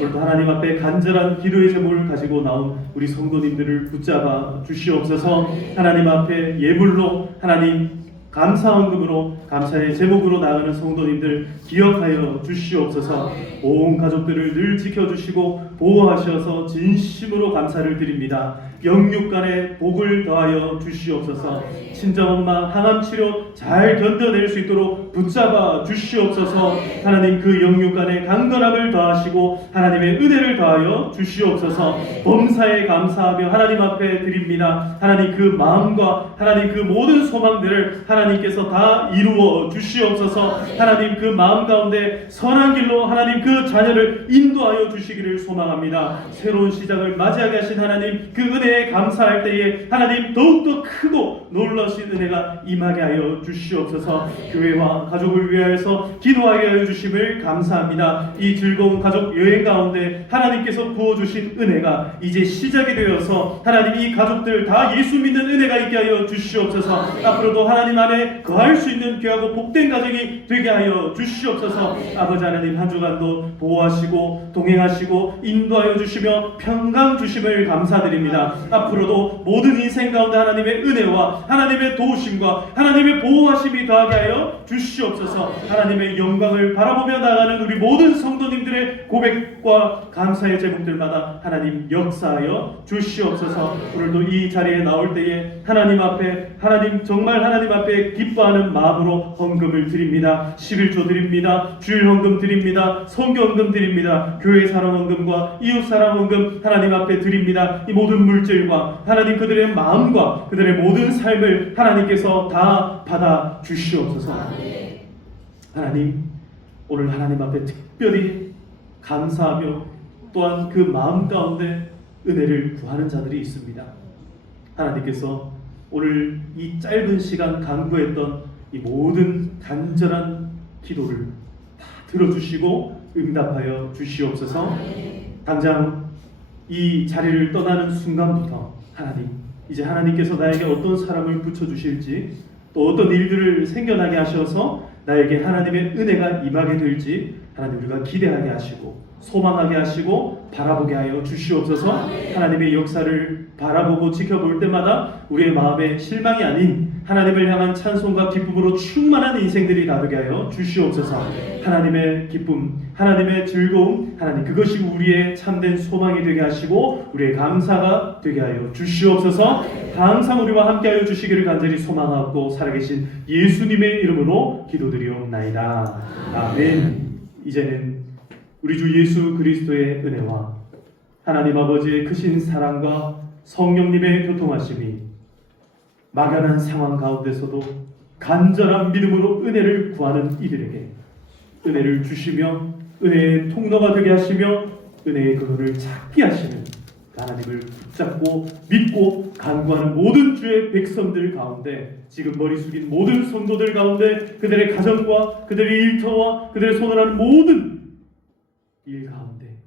오늘도 하나님 앞에 간절한 기도의 제목을 가지고 나온 우리 성도님들을 붙잡아 주시옵소서. 하나님 앞에 예물로 하나님 감사헌금으로 감사의 제목으로 나가는 성도님들 기억하여 주시옵소서. 온 가족들을 늘 지켜주시고 보호하셔서 진심으로 감사를 드립니다. 영육간에 복을 더하여 주시옵소서. 친정엄마 항암치료 잘 견뎌낼 수 있도록 붙잡아 주시옵소서. 하나님 그 영육간에 강건함을 더하시고 하나님의 은혜를 더하여 주시옵소서. 범사에 감사하며 하나님 앞에 드립니다. 하나님 그 마음과 하나님 그 모든 소망들을 하나님께서 다 이루어 주시옵소서. 하나님 그 마음 가운데 선한 길로 하나님 그 자녀를 인도하여 주시기를 소망합니다. 새로운 시작을 맞이하게 하신 하나님 그 은혜에 감사할 때에 하나님 더욱더 크고 놀라신 은혜가 임하게 하여 주시옵소서. 교회와 가족을 위하여서 기도하게 하여 주심을 감사합니다. 이 즐거운 가족 여행 가운데 하나님께서 부어주신 은혜가 이제 시작이 되어서 하나님 이 가족들 다 예수 믿는 은혜가 있게 하여 주시옵소서. 앞으로도 하나님 안에 거할 수 있는 귀하고 복된 가정이 되게 하여 주시옵소서. 아버지 하나님 한 주간도 보호하시고 동행하시고 인도하여 주시며 평강 주심을 감사드립니다. 앞으로도 모든 인생 가운데 하나님의 은혜와 하나님의 도우심과 하나님의 보호하심이 더하게 하여 주시옵소서. 하나님의 영광을 바라보며 나가는 우리 모든 성도님들의 고백과 감사의 제목들마다 하나님 역사하여 주시옵소서. 오늘도 이 자리에 나올 때에 하나님 앞에 하나님 정말 하나님 앞에 기뻐하는 마음으로 헌금을 드립니다. 11조 드립니다. 주일 헌금 드립니다. 선교 헌금 드립니다. 교회 사랑 헌금과 이웃 사랑 헌금 하나님 앞에 드립니다. 이 모든 물질과 하나님 그들의 마음과 그들의 모든 삶을 하나님께서 다 받아 주시옵소서. 하나님 오늘 하나님 앞에 특별히 감사하며 또한 그 마음 가운데 은혜를 구하는 자들이 있습니다. 하나님께서 오늘 이 짧은 시간 간구했던 이 모든 간절한 기도를 다 들어주시고 응답하여 주시옵소서. 당장 이 자리를 떠나는 순간부터 하나님 이제 하나님께서 나에게 어떤 사람을 붙여주실지 또 어떤 일들을 생겨나게 하셔서 나에게 하나님의 은혜가 임하게 될지 하나님 우리가 기대하게 하시고 소망하게 하시고 바라보게 하여 주시옵소서. 하나님의 역사를 바라보고 지켜볼 때마다 우리의 마음에 실망이 아닌 하나님을 향한 찬송과 기쁨으로 충만한 인생들이 나누게 하여 주시옵소서. 하나님의 기쁨, 하나님의 즐거움, 하나님 그것이 우리의 참된 소망이 되게 하시고 우리의 감사가 되게 하여 주시옵소서. 항상 우리와 함께하여 주시기를 간절히 소망하고 살아계신 예수님의 이름으로 기도드리옵나이다. 아멘. 이제는 우리 주 예수 그리스도의 은혜와 하나님 아버지의 크신 사랑과 성령님의 교통하심이 막연한 상황 가운데서도 간절한 믿음으로 은혜를 구하는 이들에게 은혜를 주시며 은혜의 통로가 되게 하시며 은혜의 그늘을 찾게 하시는 하나님을 붙잡고 믿고 간구하는 모든 주의 백성들 가운데 지금 머리 숙인 모든 성도들 가운데 그들의 가정과 그들의 일터와 그들의 손을 하는 모든 일 가운데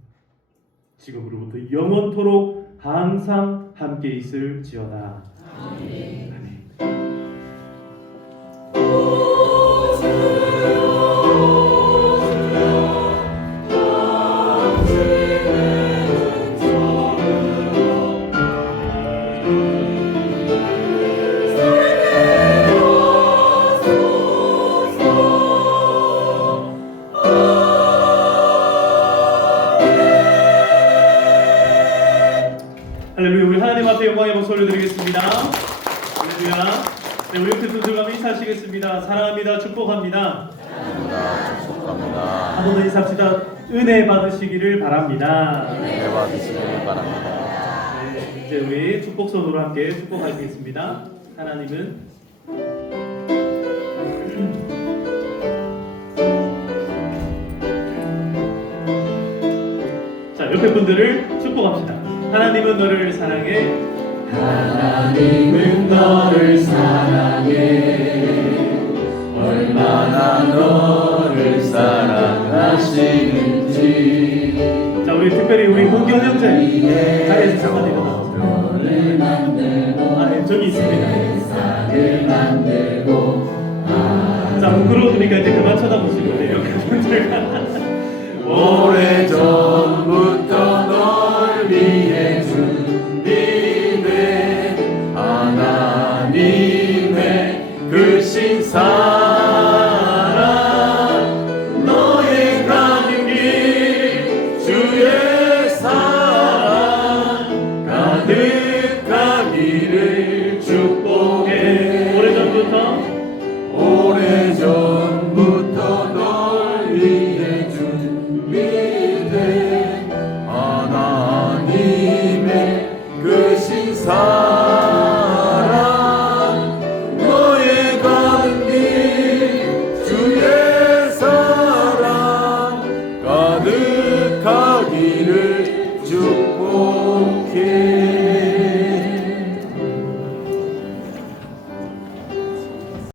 지금으로부터 영원토록 항상 함께 있을지어다. 아멘. 할렐루야. 우리 하나님 앞에 이렇게 손들고 인사하시겠습니다. 사랑합니다. 축복합니다. 감사합니다. 축복합니다. 한 번 더 인사합시다. 은혜 받으시기를 바랍니다. 은혜 받으시길 바랍니다. 네, 이제 우리 축복선으로 함께 축복하시겠습니다. 하나님은 자, 옆에 분들을 축복합시다. 하나님은 너를 사랑해. 하나님은 너를 사랑해. 얼마나 너를 사랑하시는지. 자, 우리 특별히 우리 문경 형제 자리에서 잠깐 일어나서. 너를 만들고 아, 네, 저기 있습니다. 세상을 만들고. 자, 부끄러우니까 이제 그만 쳐다보시면 돼요. 분들과 오래전